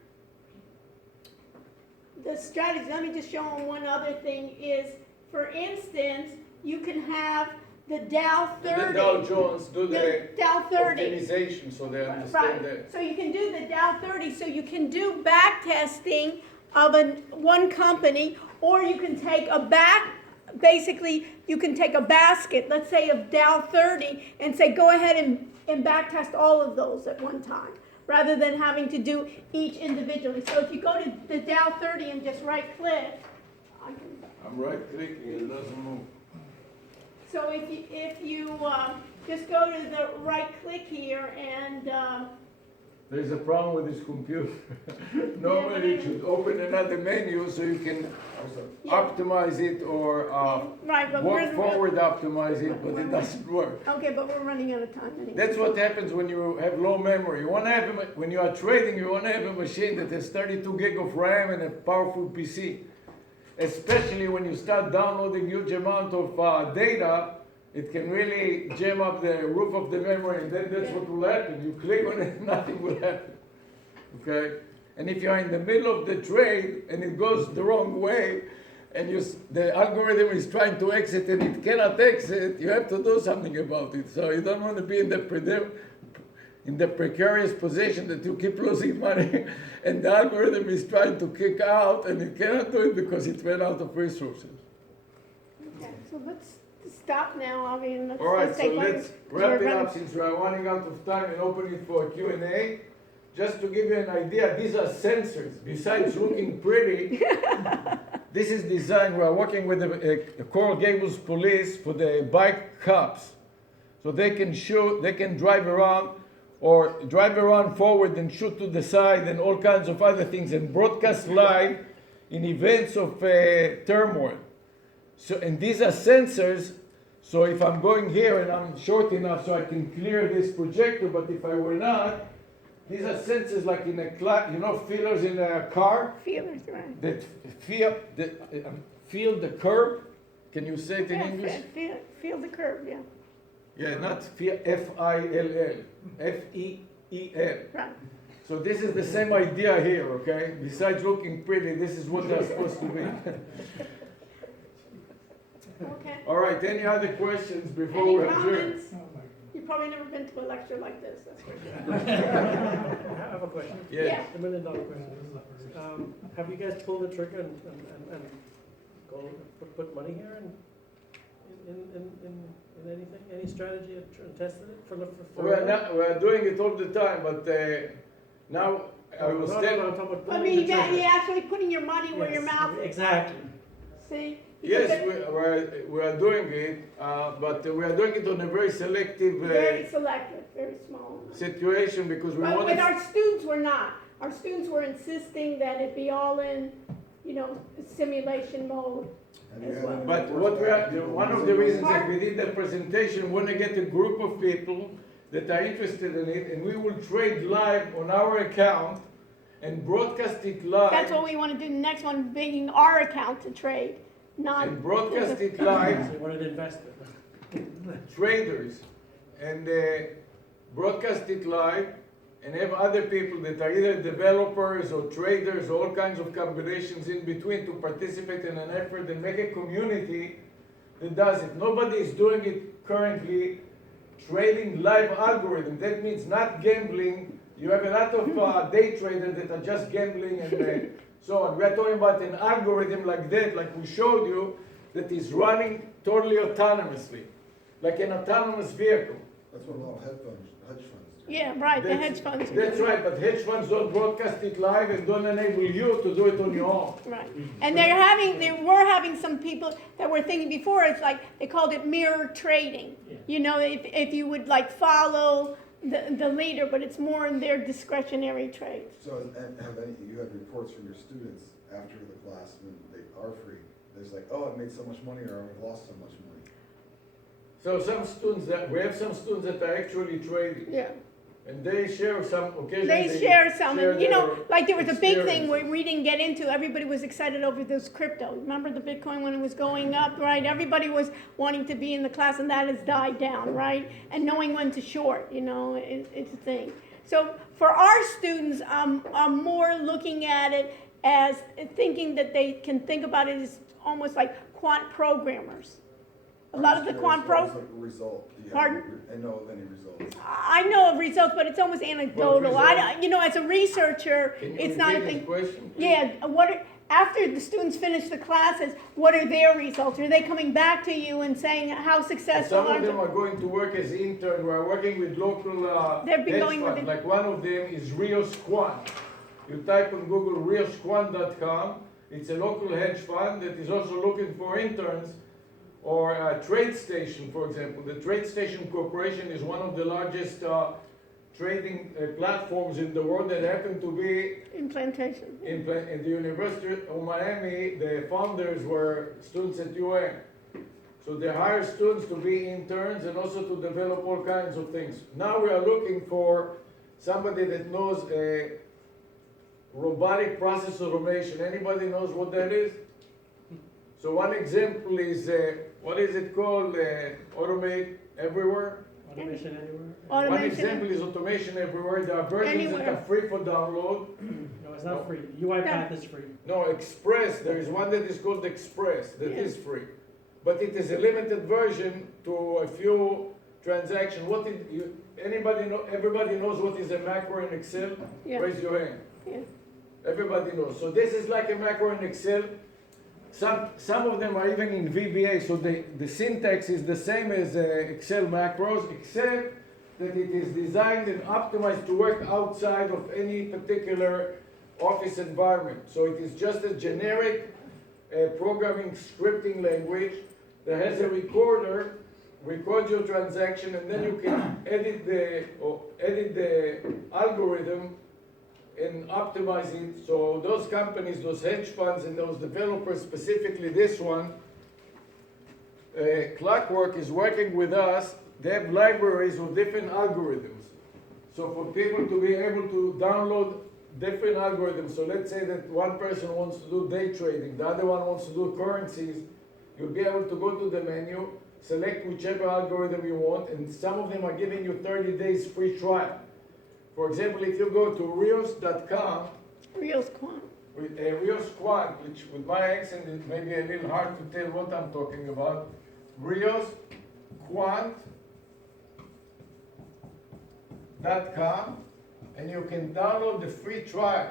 the strategy. Let me just show them one other thing is, for instance, you can have the Dow 30. And the Dow Jones do the Dow 30. optimization, so they understand that. Right, so you can do the Dow 30, so you can do back testing of one company, or you can take basically, you can take a basket, let's say of Dow 30, and say, go ahead and back test all of those at one time, rather than having to do each individually. So if you go to the Dow 30 and just right click, I'm right clicking, it doesn't move. so if you just go to the right click here and, There's a problem with this computer. Normally it should open another menu so you can optimize it or right, but walk forward optimize it, but it doesn't work. Okay, but we're running out of time anyway. That's what happens when you have low memory. You want to have when you are trading, you want to have a machine that has 32 gig of RAM and a powerful PC. Especially when you start downloading huge amount of data, it can really jam up the roof of the memory, and then that's what will happen. You click on it, nothing will happen. Okay? And if you're in the middle of the trade and it goes the wrong way, and the algorithm is trying to exit and it cannot exit, you have to do something about it. So you don't want to be in the precarious position that you keep losing money and the algorithm is trying to kick out and it cannot do it because it ran out of resources. Okay, so let's stop now, I mean, let's. All right, let's so take let's one- wrap we're it gonna- up since we are running out of time and open it for Q&A. Just to give you an idea, these are sensors. Besides looking pretty, this is designed, we are working with the Coral Gables police for the bike cops. So they can shoot, they can drive around or drive around forward and shoot to the side and all kinds of other things and broadcast live in events of turmoil. So, and these are sensors, so if I'm going here and I'm short enough so I can clear this projector, but if I were not, these are sensors like in feelers in a car Feelers, right. that feel the curb. Can you say it in Yeah, English? feel the curve, yeah, Yeah, not feel, F-I-L-L, F-E-E-L. right. So this is the same idea here, okay? Besides looking pretty, this is what they're supposed to be. Okay. All right, any other questions before Any we adjourn? comments? You've probably never been to a lecture like this, that's for sure. I have a question. Yes. $1 million question. Have you guys pulled the trigger and go put money here in anything, any strategy and tested it for? We're doing it all the time, but now I was telling. I mean, you're actually putting your money where your mouth is, Exactly. see? Yes, Because we are doing it, but we are doing it on a very selective very selective, very small. situation because we But want with to. our students, we're not. Our students were insisting that it be all in, simulation mode. Have you As had well. any But reports what we back are, people one of using the those? reasons that we did the presentation, we want to get a group of people that are interested in it, and we will trade live on our account and broadcast it live. That's what we want to do. The next one being our account to trade, not. And broadcast it live, So you wanted to invest it. traders, and broadcast it live, and have other people that are either developers or traders, all kinds of combinations in between to participate in an effort and make a community that does it. Nobody is doing it currently, trading live algorithm. That means not gambling. You have a lot of day traders that are just gambling and so on. We're talking about an algorithm like that, like we showed you, that is running totally autonomously, like an autonomous vehicle. That's what a lot of hedge funds do. Yeah, right, the hedge funds. are That's doing it. right, but hedge funds don't broadcast it live and don't enable you to do it on your own. Right, and they were having some people that were thinking before, it's like, they called it mirror trading. If you would like follow the leader, but it's more in their discretionary trades. So, and you have reports from your students after the class when they are free? There's like, oh, I made so much money or I lost so much money. So we have some students that are actually trading, Yeah. and they share some occasionally. They share some, and their like there was a big thing where experiences. we didn't get into, everybody was excited over this crypto. Remember the Bitcoin when it was going up, right? Everybody was wanting to be in the class and that has died down, right? And knowing when to short, it's a thing. So for our students, I'm more looking at it as thinking that they can think about it as almost like quant programmers. A lot of the quant pro. pro, Like result. Do you Pardon? I know of any results. I know of results, but it's almost anecdotal. As a researcher, Can you it's not a repeat thing. his question, please? Yeah, after the students finish the classes, what are their results? Are they coming back to you and saying how successful Some are of them they? are going to work as interns. We're working with local They've been hedge going with funds. it. Like one of them is Rios Quant. You type on Google riosquant.com. It's a local hedge fund that is also looking for interns. Or a TradeStation, for example. The TradeStation Corporation is one of the largest trading platforms in the world that happen to be Implantation. in the University of Miami. The founders were students at UM. So they hire students to be interns and also to develop all kinds of things. Now we are looking for somebody that knows robotic process automation. Anybody knows what that is? So one example is, what is it called? Automate Everywhere? Automation anywhere? One Automation. example is automation everywhere. There are versions that Anywhere. are free for download. No, it's not free. UiPath is free. No, Express, there is one that is called Express, that Yeah. is free. But it is a limited version to a few transactions. Anybody know, everybody knows what is a macro in Excel? Yeah. Raise your hand. Yeah. Everybody knows. So this is like a macro in Excel. Some of them are even in VBA, so the syntax is the same as Excel macros, except that it is designed and optimized to work outside of any particular office environment. So it is just a generic programming scripting language that has a recorder, record your transaction, and then you can edit the algorithm and optimize it. So those companies, those hedge funds and those developers, specifically this one, Clockwork is working with us. They have libraries of different algorithms. So for people to be able to download different algorithms, so let's say that one person wants to do day trading, the other one wants to do currencies, you'll be able to go to the menu, select whichever algorithm you want, and some of them are giving you 30 days free trial. For example, if you go to rios.com, Real Quant. with a Rios Quant, which with my accent it may be a little hard to tell what I'm talking about, riosquant.com, and you can download the free trial.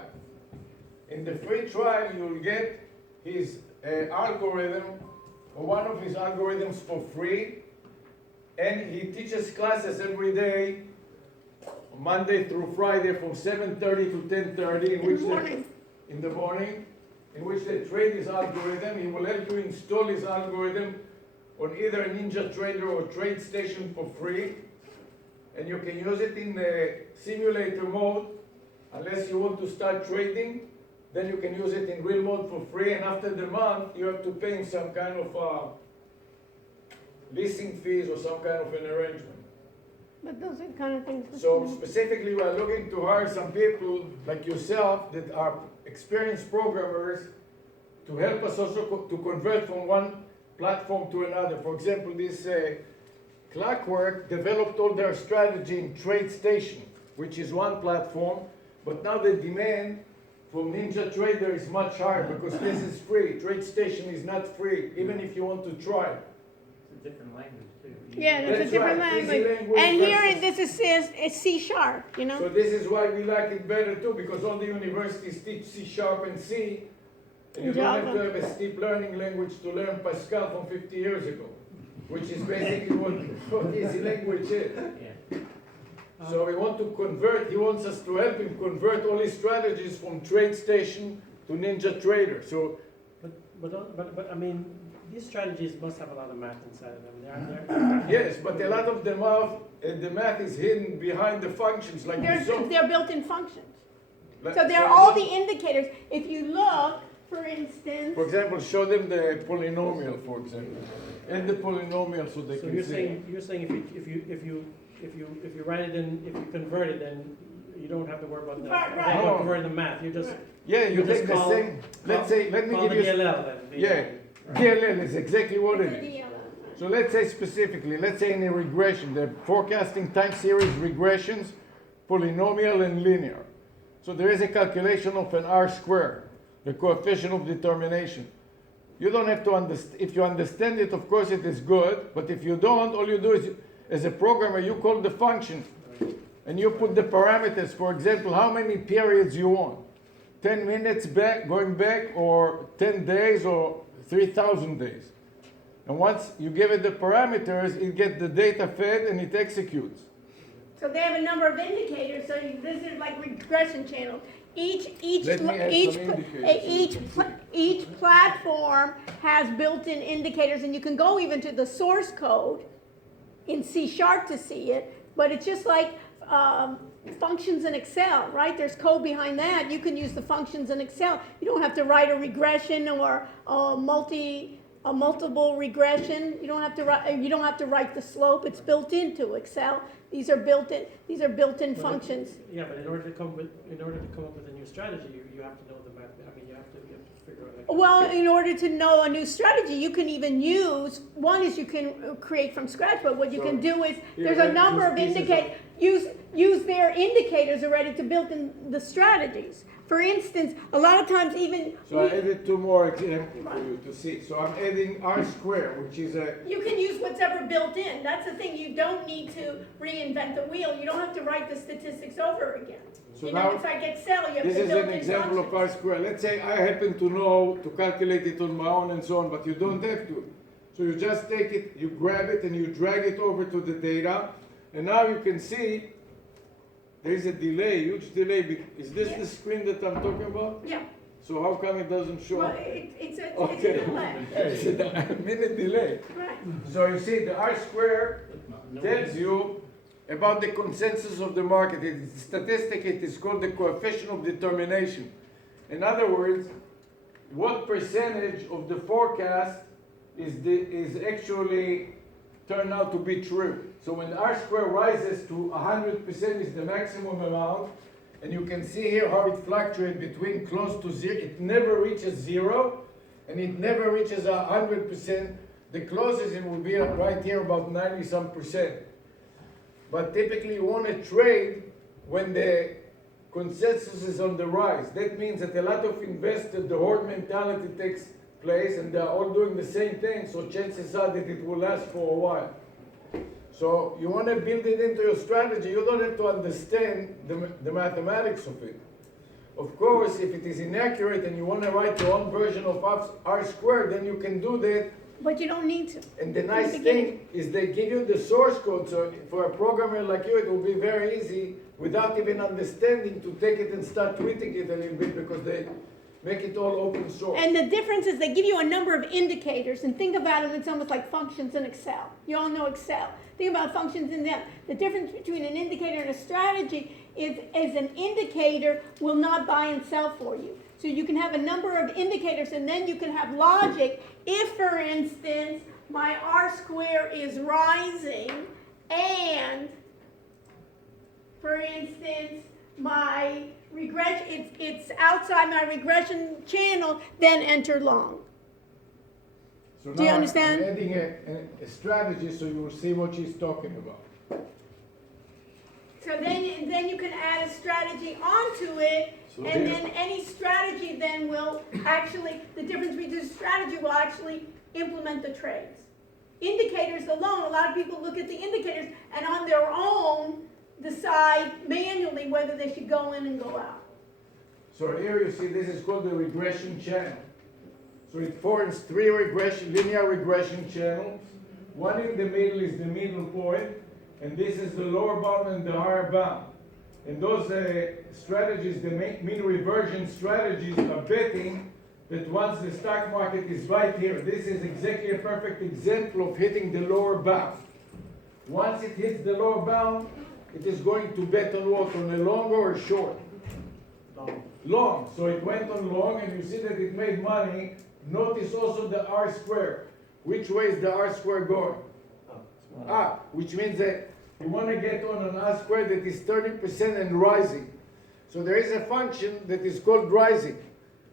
In the free trial, you'll get his algorithm, or one of his algorithms for free, and he teaches classes every day, Monday through Friday from 7:30 to 10:30, In the morning. in the morning, in which they trade his algorithm. He will help you install his algorithm on either NinjaTrader or TradeStation for free, and you can use it in simulator mode. Unless you want to start trading, then you can use it in real mode for free, and after the month, you have to pay him some kind of leasing fees or some kind of an arrangement. But those are the kind of things. So specifically, we are looking to hire some people like yourself that are experienced programmers to help us also to convert from one platform to another. For example, this Clockwork developed all their strategy in TradeStation, which is one platform, but now the demand from NinjaTrader is much higher because this is free. TradeStation is not free, even if you want to try. It's a different language too. Yeah, there's a That's different right, easy language. language And here versus- this is says it's C#, you know? So this is why we like it better too, because all the universities teach C# and C, and you don't have to Java. have a steep learning language to learn Pascal from 50 years ago, which is basically what easy language is. Yeah. So we want to convert, he wants us to help him convert all his strategies from TradeStation to NinjaTrader. So But I mean, these strategies must have a lot of math inside of them. They're yes, but a lot of the math is hidden behind the functions, like you saw. They're built-in functions. Like- So they're all the indicators. If you look, for instance, For example, show them the polynomial, for example, and the polynomial so they So can see. you're saying if you write it in, if you convert it, then you don't have to worry about Right. No. converting the math. You just Yeah, you you just take the call- same. Let's say, let me call give the you. DLL then. Yeah, DLL is exactly what it is. the, So let's say specifically, let's say in a regression, they're forecasting time series regressions, polynomial and linear. So there is a calculation of an R squared, the coefficient of determination. You don't have to understand, if you understand it, of course it is good, but if you don't, all you do is, as a programmer, you call the function, and you put the parameters, for example, how many periods you want. 10 minutes back, going back, or 10 days, or 3,000 days. And once you give it the parameters, it gets the data fed and it executes. so they have a number of indicators, so this is like regression channels. Let me add some indicators. Each platform has built-in indicators, and you can go even to the source code in C# to see it, but it's just like functions in Excel, right? There's code behind that. You can use the functions in Excel. You don't have to write a regression or a multiple regression. You don't have to write the slope. It's built into Excel. These are built-in functions. Yeah, but in order to come up with a new strategy, you have to know the math. I mean, you have to figure out. how to- Well, in order to know a new strategy, you can even use, one is you can create from scratch, but what you can do is, there's a number of use their indicators already to build in the strategies. For instance, a lot of times even, So I added two more examples for you to see. So I'm adding R square, which is a, you can use what's ever built in. That's the thing, you don't need to reinvent the wheel. You don't have to write the statistics over again. So You now- know, it's like Excel, you have this to is build an in example of functions. R square. Let's say I happen to know to calculate it on my own and so on, but you don't have to. So you just take it, you grab it and you drag it over to the data. And now you can see there is a delay, huge delay. Is this the screen that I'm talking about? Yeah, So how come it doesn't show? well, it's a Okay. delay. It's a minute delay. Right. So you see, the R square tells you about the consensus of the market. It's a statistic, it is called the coefficient of determination. In other words, what percentage of the forecast is actually turned out to be true. So when R square rises to 100% is the maximum amount, and you can see here how it fluctuates between close to zero. It never reaches zero, and it never reaches 100%. The closest it will be right here about 90-some%. But typically you want to trade when the consensus is on the rise. That means that a lot of investors, the horde mentality takes place and they're all doing the same thing, so chances are that it will last for a while. So you want to build it into your strategy. You don't have to understand the mathematics of it. Of course, if it is inaccurate and you want to write your own version of R squared, then you can do that. But you don't need to. And the nice thing is they give you the source code, so for a programmer like you, it will be very easy, without even understanding, to take it and start tweaking it a little bit, because they make it all open source. And the difference is they give you a number of indicators, and think about them, it's almost like functions in Excel. You all know Excel. Think about functions in them. The difference between an indicator and a strategy is an indicator will not buy and sell for you. So you can have a number of indicators, and then you can have logic. If, for instance, my R square is rising, and, for instance, my regression, it's outside my regression channel, then enter long. So Do you now understand? I'm adding a strategy so you will see what she's talking about. So then you can add a strategy onto it, So and there- then any strategy then will actually, the difference between the strategy will actually implement the trades. Indicators alone, a lot of people look at the indicators and on their own decide manually whether they should go in and go out. So here you see this is called the regression channel. So it forms three linear regression channels. One in the middle is the middle point, and this is the lower bound and the higher bound. And those strategies, the mean reversion strategies, are betting that once the stock market is right here, this is exactly a perfect example of hitting the lower bound. Once it hits the lower bound, it is going to bet on what? On a long or a short? Long. So it went on long, and you see that it made money. Notice also the R square. Which way is the R square going? Up, which means that you want to get on an R square that is 30% and rising. So there is a function that is called rising.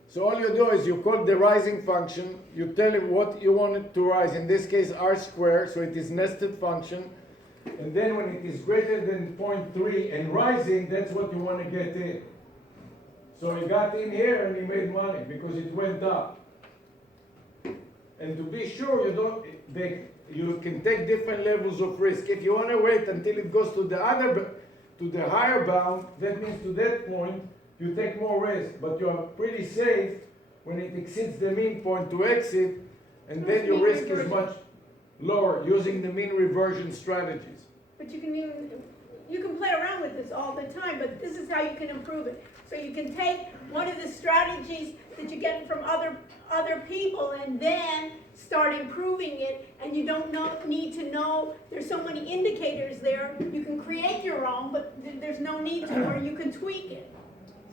So all you do is you call the rising function, you tell it what you want it to rise, in this case R square, so it is nested function. And then when it is greater than 0.3 and rising, that's what you want to get in. So he got in here and he made money because it went up. And to be sure, you can take different levels of risk. If you want to wait until it goes to the higher bound, that means to that point you take more risk, but you are pretty safe when it exceeds the mean point to exit, and then your risk is much lower using the mean reversion strategies. But you can play around with this all the time, but this is how you can improve it. So you can take one of the strategies that you get from other people and then start improving it, and you don't need to know, there's so many indicators there, you can create your own, but there's no need to, or you can tweak it.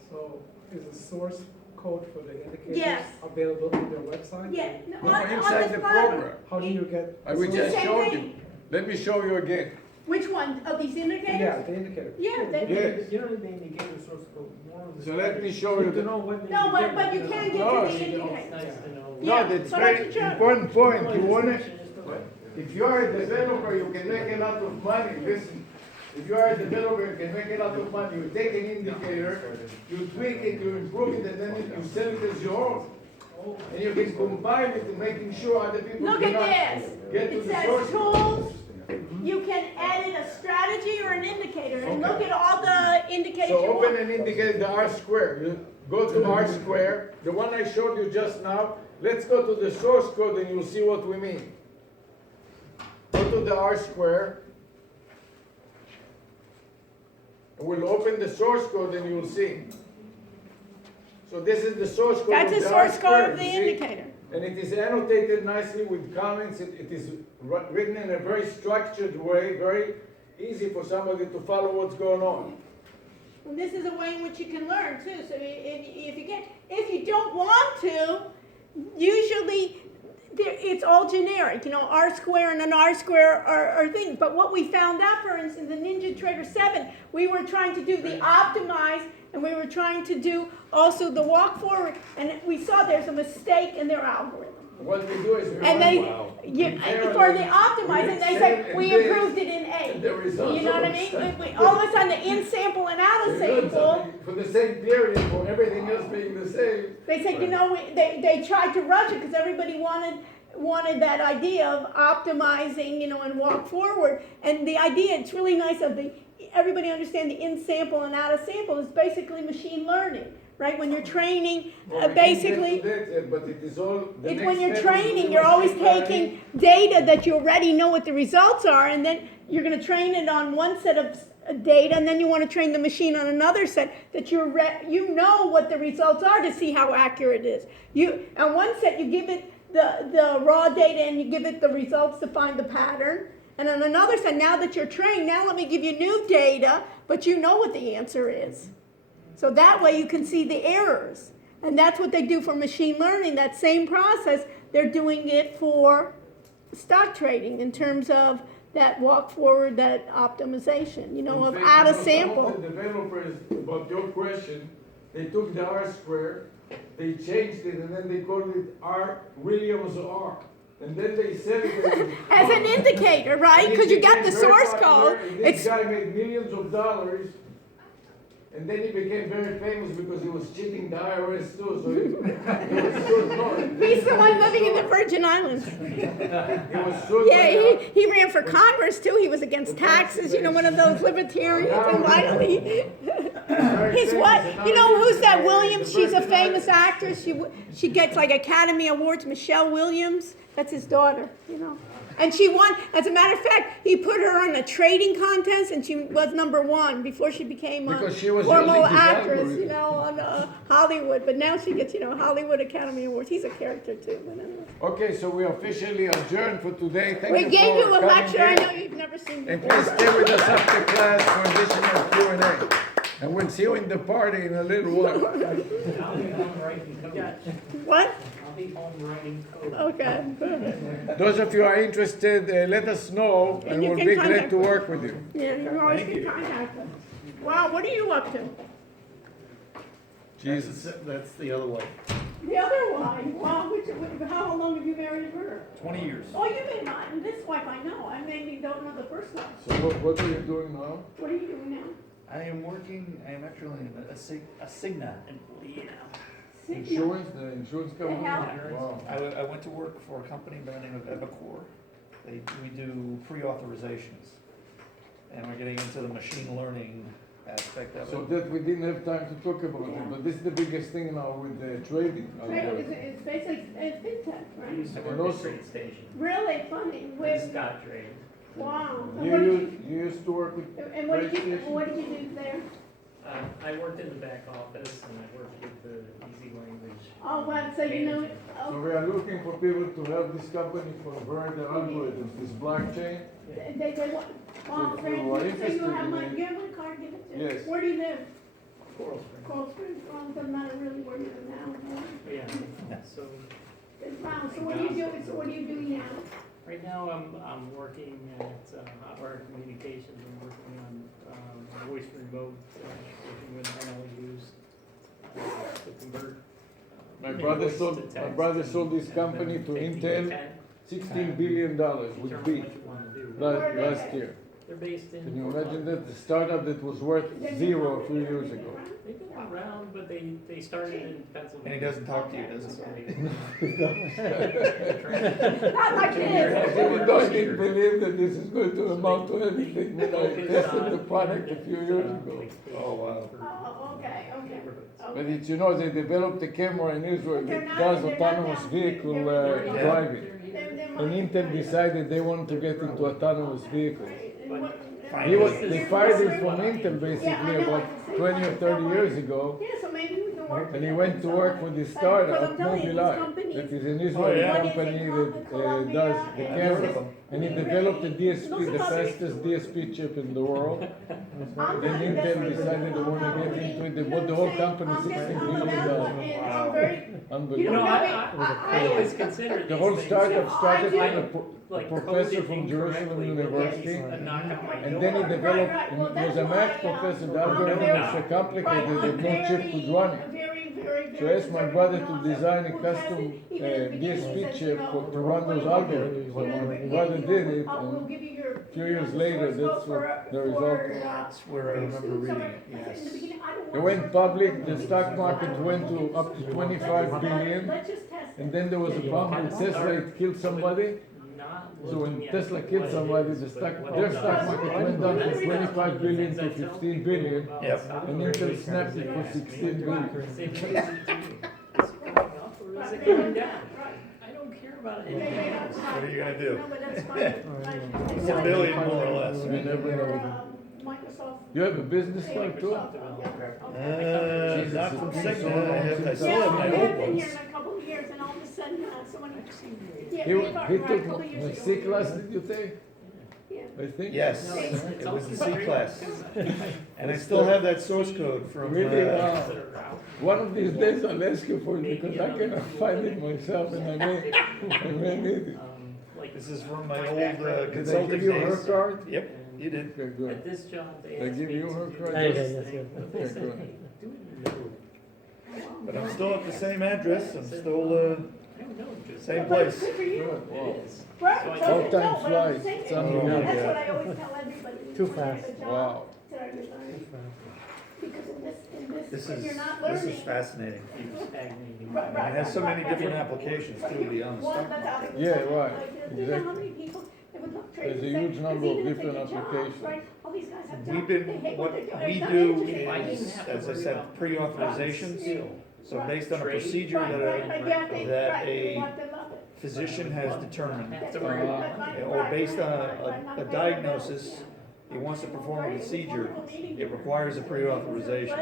So is the source code for the indicators Yes. available on their website? Yeah, No, on inside the the bottom. program. How do you get? I will the just source- Same showed thing. you. Let me show you again. Which one, of these indicators? Yeah, the indicator. Yeah, they, Yes. You don't need the indicator source code, more of the. So let me show you To the, know when the no, indicator but you is can on. get No, to the you It's indicator. nice to know. Yeah, no, that's so very that's what you're- important point. You wanna, Description is good. if you are a developer, you can make a lot of money. Listen, if you are a developer, you can make a lot of money. You take an indicator, you tweak it, you improve it, and then you sell it as your own. And you can combine it to making sure other people Look cannot at this. get to It the says source. tools, you can edit a strategy or an indicator, and look at all the indicators So you open want. an indicator, the R square. You go to R square, the one I showed you just now. Let's go to the source code and you'll see what we mean. Go to the R square. And we'll open the source code and you'll see. So this is the source code That's of the the R source square, code of the you see? indicator. And it is annotated nicely with comments. It is written in a very structured way, very easy for somebody to follow what's going on. And this is a way in which you can learn too. So if you don't want to, usually it's all generic. You know, R square and an R square are things. But what we found out, for instance, in NinjaTrader 7, we were trying to do the optimize, and we were trying to do also the walk forward, and we saw there's a mistake in their algorithm. What we do is we And run- for the optimize, and they said, we improved it in And the A. results You know what I are mean? All of a sudden, the in sample and out of sample, for the same period, for everything else being the same. they said, you know, they tried to rush it because everybody wanted that idea of optimizing, you know, and walk forward. And the idea, it's really nice everybody understand the in sample and out of sample is basically machine learning, right? When you're training, Well, we basically. can't get to that yet, but it is all. the It's next when you're step is training, the you're always machine learning. taking data that you already know what the results are, and then you're gonna train it on one set of data, and then you wanna train the machine on another set that you know what the results are to see how accurate it is. On one set, you give it the raw data and you give it the results to find the pattern. And on another set, now that you're trained, now let me give you new data, but you know what the answer is. So that way you can see the errors. And that's what they do for machine learning, that same process, they're doing it for stock trading in terms of that walk forward, that optimization, you know, In of fact, out of some sample. of the developers, about your question, they took the R square, they changed it, and then they called it R Williams R. And then they said it As an indicator, right? Because you got the source code. This It's, guy made millions of dollars, and then he became very famous because he was cheating the IRS too. So he was so he's the one living in the Virgin Islands. He was so Yeah, he ran for Congress too. He was against taxes, you know, one of those libertarians. And finally, his wife, you know who's that Williams? She's a famous actress. She gets like Academy Awards. Michelle Williams, that's his daughter, you know. And she won. As a matter of fact, he put her on a trading contest, and she was #1 before she became a Because she was formal using his actress, algorithm. you know, on Hollywood. But now she gets, you know, Hollywood Academy Awards. He's a character too. But anyway. Okay, so we officially adjourned for today. Thank We you gave for you a coming lecture I here. know you've never seen And before. please stay with us after class for additional Q&A. And we'll see you in the party in a little while. I'll be home writing code. What? I'll be home writing code. Okay. Those of you who are interested, let us know, and you we'll can be glad contact to us. work with you. Yeah, you always can contact us. Wow, what are you up to? Jesus. That's the other way. The other one. Wow, how long have you married her? 20 years. Oh, you made mine. This wife I know. I maybe don't know the first one. So what are you doing now? What are you doing now? I am actually a Cigna employee now. Insurance, the insurance company? health? Wow. I went to work for a company by the name of Epicor. We do pre-authorizations. And we're getting into the machine learning aspect of So it. that we didn't have time to talk about it, but this is the biggest thing now with the trading. It's basically fintech, I right? used to And work also- at Trade Station. Really funny. And With, stock trade. wow. And You what did you used to work with, and what did you do there? I worked in the back office and I worked with the easy language. Oh, what, so you know, so we are looking for people to help this company convert the algorithms, this blockchain. they want, oh, If Frank, you are so you interested have in my, it- you have my card, give it to me. Yes. Where do you live? Coral Springs. Cold Springs, well, it doesn't matter really where you live now. Yeah, so Wow, so what do you do now? Right now, I'm working at Hotwire Communications. I'm working on voice remote, working with NLUs to convert. My voice brother to sold, my text brother and sold this have company them to take the Intel, intent, $16 billion with determine B what you want to do. last year. They're based in. Can you Fort imagine Lauderdale. that? The startup that was worth zero a few years ago. They've been around, but they started in Pennsylvania. And he doesn't talk to you, does he? So Not my kids. I don't even believe that this is going to amount to anything when I tested the product a few years ago. Oh, wow. Oh, okay, okay. But it's, you know, they developed a camera in Israel that does autonomous vehicle driving. And Intel decided they wanted to get into autonomous vehicles. They fired him from Intel basically about 20 or 30 years ago. Yeah, so maybe we can work. And he went to work for this startup, Mobileye, that is an Israeli yeah. company that does the cameras. And he developed a DSP, the fastest DSP chip in the world. Then Intel decided they want to get into it. They bought the whole company, $16 billion. Wow. Unbelievable. I always consider The these whole things, startup started I with a professor from Jerusalem University. a knock on my And door. then he developed, and he was a math professor, the algorithm was so complicated that no chip could run it. So I asked my brother to design a custom DSP chip to run those algorithms. So my brother did it, and a few years later, that's what the result was. That's where I remember reading it, yes. It went public, the stock market went to up to 25 billion, and then there was a problem with Tesla, it killed somebody. So when Tesla killed somebody, their stock market went down from 25 billion to 15 billion, Yep. and Intel snapped it for 16 billion. Is it going up or is it going down? I don't care about anything else. What are you gonna do? It's $1 billion more or less. You never know. You have a business card too? Not from Sigma, I still have my old ones. here in a couple of years, and all of a sudden, someone. He took my C class, did you take? I think. Yes, it was the C class. And I still have that source code from, Really? Wow. One of these days I'll ask you for it because I cannot find it myself and I may need it. this is from my old Did I consulting give you her days. card? Yep, you did. Okay, At good. this job, they They asked give me you to her do card? this Yes, yes, thing, yes. but they Okay, said, good. hey, do it no. But I'm still at the same address, I'm still, I don't know, just. same place. Good, wow. It is. Right, So I so, did. How time no, but I'm flies. saying It's it. unbelievable. That's what I always tell everybody. Too when you get fast. a job, Wow. that I learn. Because in this, This if is, you're not this learning. is fascinating. Keep stagnating. Right, And it has so many different applications too, beyond the One stock that's market. out of Yeah, the- right, like, you know how exactly. many people, they would look There's a crazy and say, huge number 'cause of even if they different get jobs, applications. right, all these guys have We've jobs, been, they hate what they're doing. we It's not do interesting. I didn't is, have to as I worry said, about pre-authorizations. skill. So based on a Trade. procedure Right, that right, right, yeah, they- that right, they a want to love it. physician has determined, Have to worry about money. or based on a diagnosis, he wants to perform a procedure, it requires a pre-authorization.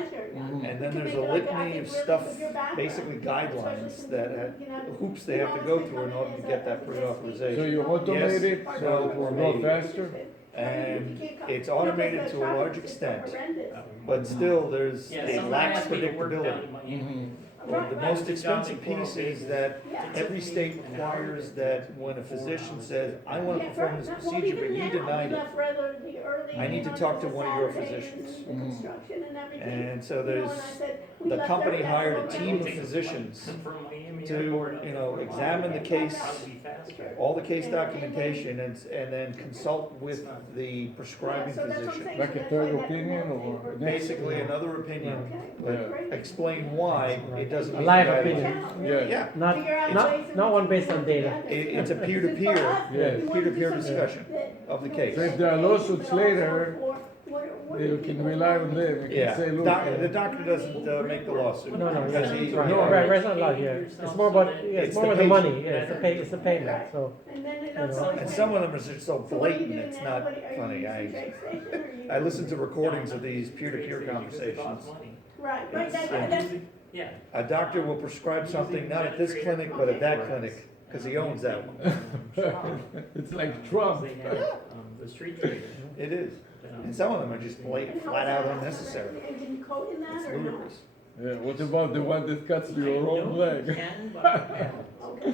And then there's a litany of stuff, basically guidelines that, hoops they have to go through in order to get that So pre-authorization. you automate it Yes, so it will go so- faster? And it's automated to a large extent, Horrendous. but still, there's, Yeah, it someone lacks asked me to work down predictability. in Miami. Well, the most expensive piece is that Yeah. every state requires that when a physician says, I want to perform this procedure, but you denied it. I need to talk to one of your physicians. And so there's, the company hired a team of physicians From Miami to, airport up you know, to examine the case, probably faster. all the case documentation, and then consult with the prescribing physician. Like a third opinion or? Basically, another opinion, but Yeah. explain why it doesn't A meet live the guidelines. opinion, Yeah. Yeah, not one based on data. it's a peer-to-peer, Yes. peer-to-peer discussion of the case. So if there are lawsuits later, you can rely on them, you can Yeah, say, look. the doctor doesn't make the lawsuit. No, no, because yeah, he- right, No, right, right, it's not allowed here. It's more about, yeah, It's it's more the about the money, patient. yeah, it's the payment, so. And some of them are just so blatant, it's not funny. I listen to recordings of these peer-to-peer conversations. Right, right, that's, Yeah. A doctor will prescribe something, not at this clinic, but at that clinic, because he owns that one. It's like Trump. They have, the street trader. It is. And some of them are just blatant, flat out unnecessary. engine code in that It's or no? ludicrous. Yeah, what about the one that cuts your I wrong know leg? you can, but, Okay.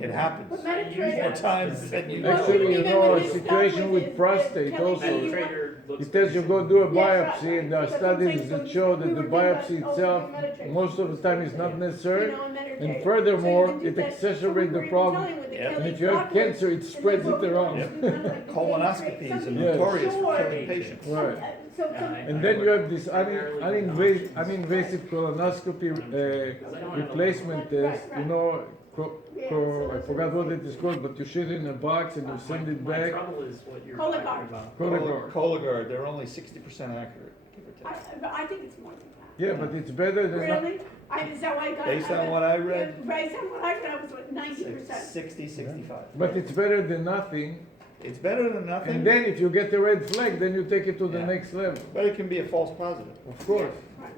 It happens. But More Mediterranean. times than you know. Actually, you Even know, when a you start situation with with this, prostate Kelly, also. you- Mediterranean looks It tells you very go do a Yeah, right, biopsy, and there are right. That's what I'm studies saying. that So show we that were the doing biopsy that over itself, in Mediterranean. most of the time is not You necessary. know, in Mediterranean. And So furthermore, you can do it that. So we exacerbates were the even problem. telling with the Yep. And Kelly if you have doctors, cancer, it and spreads that's what it we around. want to do, kind of like the Colonoscopies day are trade, notorious for something killing short. patients. Right. So, And then you have this uninvasive colonoscopy replacement test, you know, I forgot what it is called, but you shoot it in a box and you send it My back. trouble is what you're Cologuard. talking about. Cologuard. Cologuard, they're only 60% accurate, give or take. I think it's more than that. Yeah, but it's better than not. Really? Is that why I got? Based on what I read, Yeah, based on what I read, I was like 90%. 60, 65. But it's better than nothing. It's better than nothing, And then if you get a red flag, then you take it to the Yeah. next level. but it can be a false positive. Of course. Right.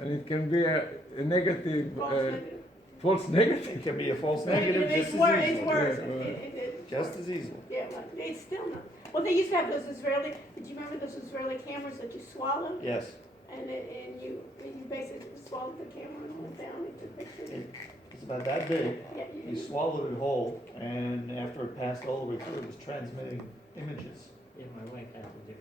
And it can be a negative, False negative. false negative. It can be a false But negative it's just worse, as it's easily. worse. Yeah, right. It's Just worse. as easily. Yeah, well, it's still not. Well, they used to have those Israeli, did you remember those Israeli cameras that you swallow? Yes, And you basically swallowed the camera and went down, it took pictures. it's about that big. Yeah, You swallowed it whole, and after it passed all the way through, it was transmitting images. Yeah, my wife had to do it.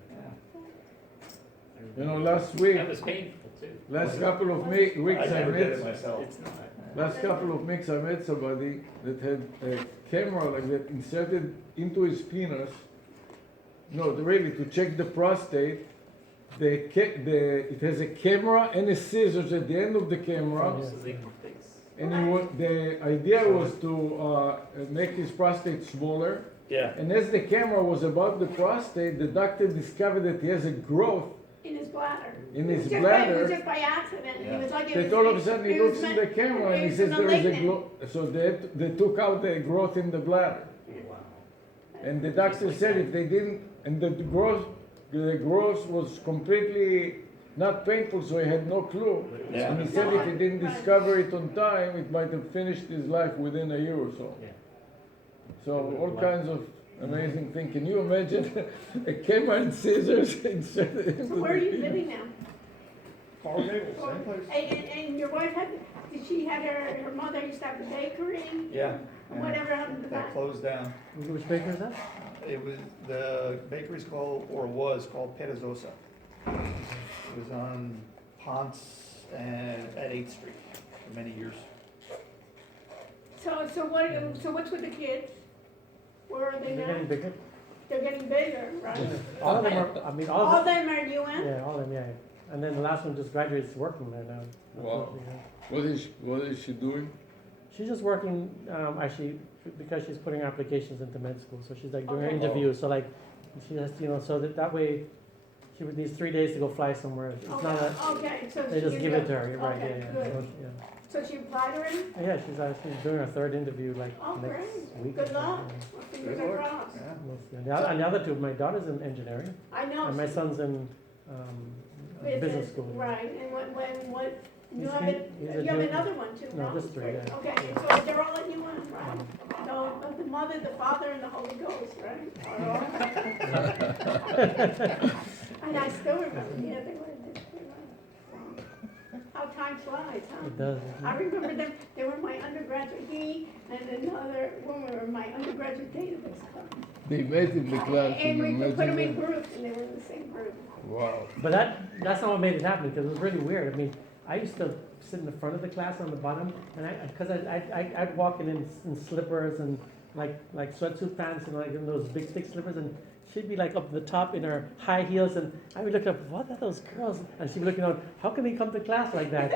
You know, last week, That was painful too. last couple of I weeks I never did it met, myself. It's not. last couple of weeks I met somebody that had a camera like that inserted into his penis. No, really, to check the prostate. It has a camera and a scissors at the end of the camera. So they can fix. And the idea was to make his prostate smaller. Yeah. And as the camera was above the prostate, the doctor discovered that he has a growth in his bladder. in It his was just bladder. just by accident. Yeah. It was like it That was- all of a sudden he it was looks in meant- the camera and it he was says there is a malignant. growth. So they took out the growth in the bladder. Wow. And the doctor said if they didn't, and the growth was completely not painful, so he had no clue. Yeah. And he said if he didn't discover it on time, it might have finished his life within a year or so. Yeah. So all kinds of amazing things. Can you imagine a camera and scissors inserted into So where are you the living now? Coral Gables, same place. And your wife had, did she had her mother used to have a bakery? Yeah. Whatever happened to That that? closed down. Which baker is that? It was, the bakery's called, or was called Perezosa. It was on Ponce and at 8th Street for many years. So what's with the kids? Where are they They're now? getting bigger. They're getting bigger, right? All of them are, I mean, all All of of them, them are UN? yeah, all of them, yeah. And then the last one just graduated, working there now. Wow. What is she doing? She's just working, actually, because she's putting applications into med school, so she's like doing her Okay. interviews, so like, she has, so that way, she would need 3 days to go fly somewhere. It's not a, Okay, so they she just gives give you- it to her, you're right, okay, yeah, yeah. good. So, yeah. So she applied already? Yeah, she's actually doing her third interview like Oh, next great. week. Good or luck. something, Well, fingers Good are luck. crossed. Yeah. yeah. We'll see. And the other two, my daughter's in engineering, I know. and my son's in business school. Right, and what, you He's have in- it, he's a you have junior. another one too, No, no? just three, yeah. Okay, so they're all at UN, right? So, the Mother, the Father, and the Holy Ghost, right? Are all- And I still remember, yeah, they were. How time flies, huh? It does. I remember them, they were my undergraduate, he and another woman were my undergraduate database club. They met in the class. And we can you could put them in imagine groups, and they were in the same group. that? Wow. But that's not what made it happen, because it was really weird. I mean, I used to sit in the front of the class on the bottom, and I'd walk in slippers and like sweatsuit pants and like in those big thick slippers, and she'd be like up at the top in her high heels, and I would look up, what are those girls? And she'd be looking out, how can they come to class like that?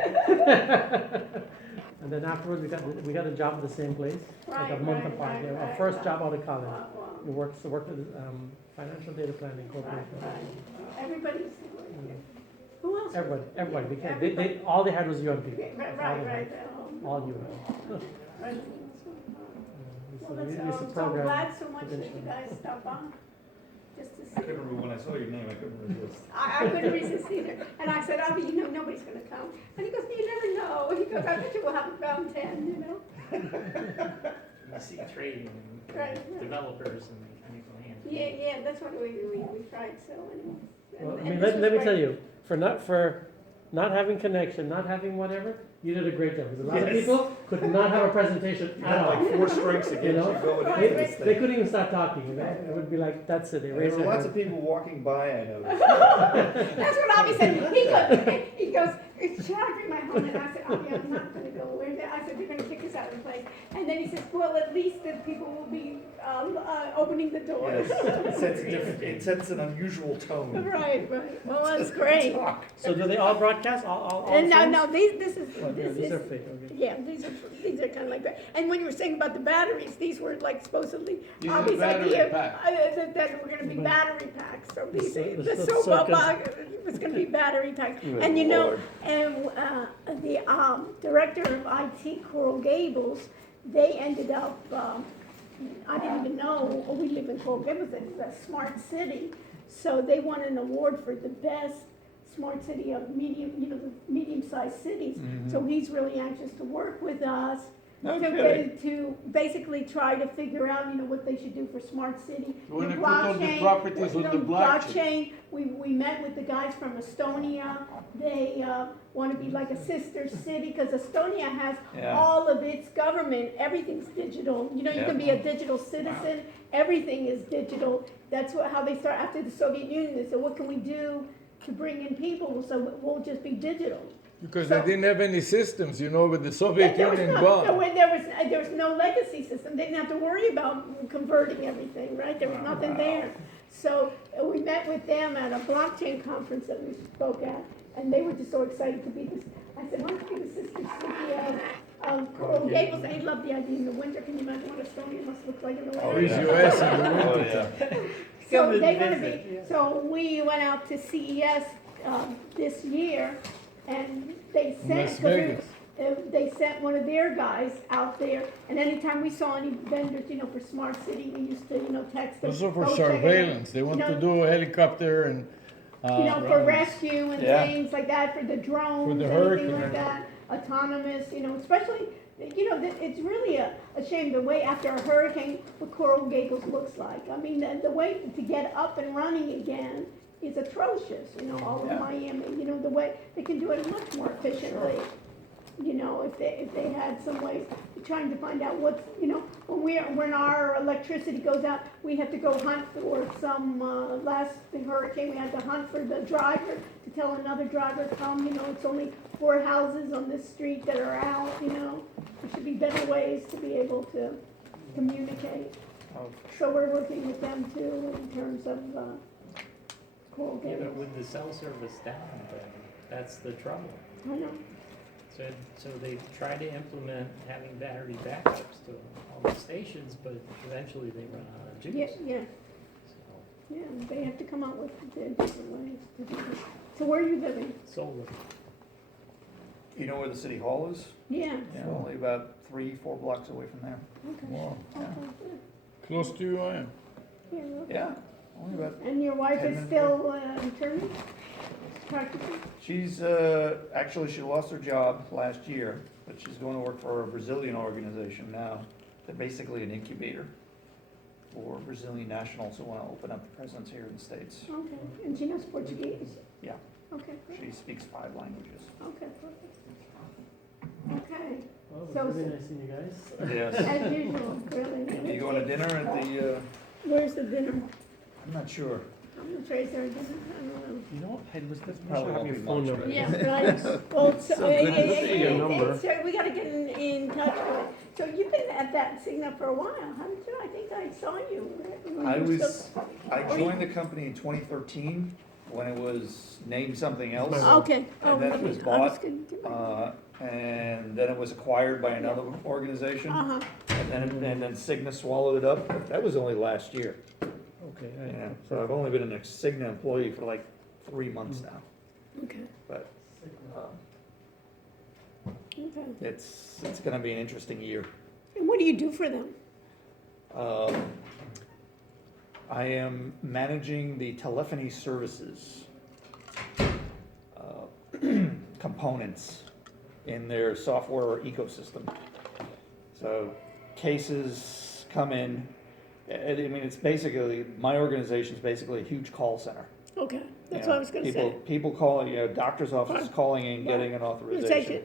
And then afterwards, we got a job at the same place, like a Right, month right, apart. right, Yeah, our right, first right. job out of college. Wow, wow. We worked with Financial Data Planning Corporation. Everybody's, who else? Everybody. We can't. All they had was young people. Right, That's all right, they had. right. All you. Right. Well, that's, It's a I'm so program. glad so much that you eventually. guys stopped by, just to I see. couldn't remember when I saw your name, I couldn't resist. I couldn't resist either, and I said, Avi, nobody's gonna come, and he goes, you never know, he goes, I bet you we'll have around 10, you know? You see trading and Right. developers and mechanical hands. Yeah, that's what we tried, so anyway. Well, I And mean, this let me was tell great. you, not having connection, not having whatever, you did a great job. Because a lot of Yes. people could not have a presentation You at had all. like 4 strengths You against know, you going they, into this they thing. couldn't even start talking. You know? It would be like, that's it, they There raise were their lots hand. of people walking by, I noticed. That's what Avi said. He goes, should I bring my home? And I said, Avi, I'm not gonna go. I said, they're gonna kick us out of the place. And then he says, well, at least the people will be, opening the doors. Yes, it sets an unusual tone. Right, right. Well, that's great. So do they all broadcast, all And no, phones? no, this is, Oh, yeah, this these are is, fake, okay. yeah, these are kind of like that. And when you were saying about the batteries, these were like supposedly, These are Avi's battery idea, packs. that were gonna be battery packs. So these, the so soap good. was gonna be battery packs. Good And you know, Lord. and, the, director of IT, Coral Gables, they ended up, I didn't even know, we live in Coral Gables, it's a smart city. So they won an award for the best smart city of medium, the medium-sized cities. So he's really anxious to work with us No to, kidding. to basically try to figure out, what they should do for smart city. We wanna The put all the blockchain, properties on the blockchain. We met with the guys from Estonia. They want to be like a sister city because Estonia has Yeah. all of its government. Everything's digital. You can be a digital citizen. Everything is digital. That's how they start after the Soviet Union. They said, what can we do to bring in people? So we'll just be digital. Because they didn't have any systems, with the Soviet There was Union no- gone. there was no legacy system. They didn't have to worry about converting everything, right? There was nothing there. So we met with them at a blockchain conference that we spoke at, and they were just so excited to be this. I said, why don't you be the sister city of Coral Gables? They loved the idea in the winter. Can you imagine what Estonia must look like in the winter? Freeze your ass in the Oh, winter. yeah. So Come and they're gonna visit, be, so we went out to CES, this year, and they sent. Las Vegas. They sent one of their guys out there, and anytime we saw any vendors, for Smart City, we used to, text them. Also for "Go check it out." surveillance, they want to do a helicopter and. For rescue and Yeah. things like that, for the drones, For the anything hurricane. like that, autonomous, especially, it's really a shame the way after a hurricane, what Coral Gables looks like. I mean, the way to get up and running again is atrocious, all of Yeah. Miami, the way, they can do it much more efficiently. If they had some ways, trying to find out what's, when our electricity goes out, we have to go hunt for some, last hurricane, we had to hunt for the driver, to tell another driver, come, it's only 4 houses on this street that are out, there should be better ways to be able to communicate. Oh, So we're working with them too in terms of, Coral Yeah, but Gables. with the cell service down, that's the trouble. I know. So they try to implement having battery backups to all the stations, but eventually they run out of juice. Yeah, So, yeah, they have to come up with different ways to do it. So where are you living? Solar. You know where the city hall is? Yeah. Yeah, only about 3-4 blocks away from there. Okay. Wow, Okay, good. close to you I am. Yeah, okay. Yeah, only about. And your wife 10 is minutes still an attorney? Practicing? She's, actually, she lost her job last year, but she's going to work for a Brazilian organization now. They're basically an incubator for Brazilian nationals who want to open up the presence here in the States. Okay, and she knows Portuguese? Yeah. Okay, great. She speaks 5 languages. Okay, perfect. Okay, Well, it was So- really nice seeing you guys. Yes. as usual, really. You going to dinner at the, Where's the dinner? I'm not sure. I'm afraid is there a dinner? I don't know. You know what, Ed, was this, Probably have won't your be phone much, number. right? Yeah, right. Well, so, good to see you. Number. so we gotta get in touch with it. So you've been at that Cigna for a while, haven't you? I think I saw you. I joined the company in 2013 when it was named something else. Okay. And then it was I bought, gonna- and then it was acquired by another organization, Uh-huh, and then Cigna swallowed it up. That was only last year. Okay, Yeah, so I've only been a Cigna employee for like 3 months now, okay, but okay. it's gonna be an interesting year. And what do you do for them? I am managing the telephony services components in their software ecosystem. So cases come in, I mean, it's basically, my organization's basically a huge call center. Okay, That's Yeah. what I was gonna say. People calling, doctor's offices calling and getting an authorization.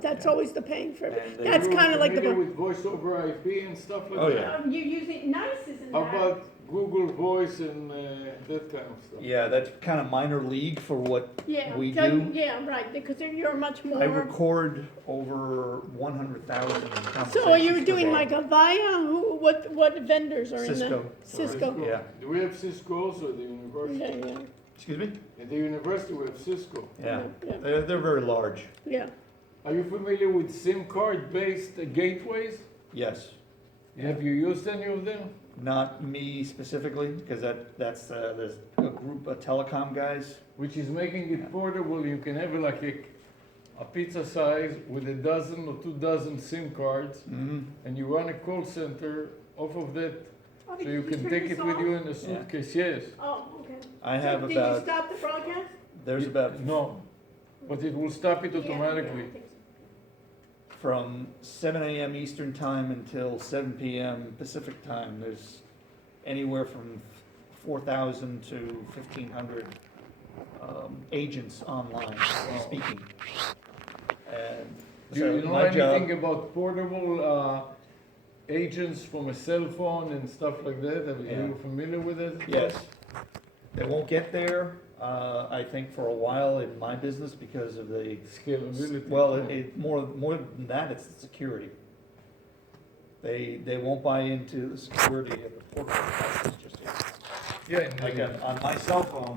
That's always the pain for, And they- that's You're kind of like the. familiar with voice over IP and stuff like Oh, that? yeah. You use it, nice isn't How about Google Voice and that kind of stuff? Yeah, that's kind of minor league for what Yeah, we so- do. Yeah, right, because you're much more. I record over 100,000 conversations. So are you per doing day. like Avaya? what vendors are in there? Cisco. Cisco. Yeah. Do we have Cisco also at the university? Yeah, yeah, Excuse me? At the university, we have Cisco. Yeah, yeah. they're very large. yeah. Are you familiar with SIM card-based gateways? Yes. Have you used any of them? Not me specifically, because that's, there's a group of telecom guys. Which is making it portable. You can have like a pizza size with a dozen or 2 dozen SIM cards, Mhm. and you run a call center off of that, Oh, so did you can turn take this it with off? you in a suitcase. Yes. Oh, okay. I have Did you about, stop the broadcast? there's about No, but it will stop it Yeah, automatically. yeah, I think so. from 7 a.m. Eastern time until 7 p.m. Pacific time, there's anywhere from 4,000 to 1,500 agents online speaking. And Do so you know my job, anything about portable agents from a cell phone and stuff like that? Are Yeah. you familiar with it? yes, they won't get there, I think, for a while in my business because of the, Scalability. well, more than that, it's the security. They won't buy into the security of the portable devices just yet. Yeah, and Like on my cell phone,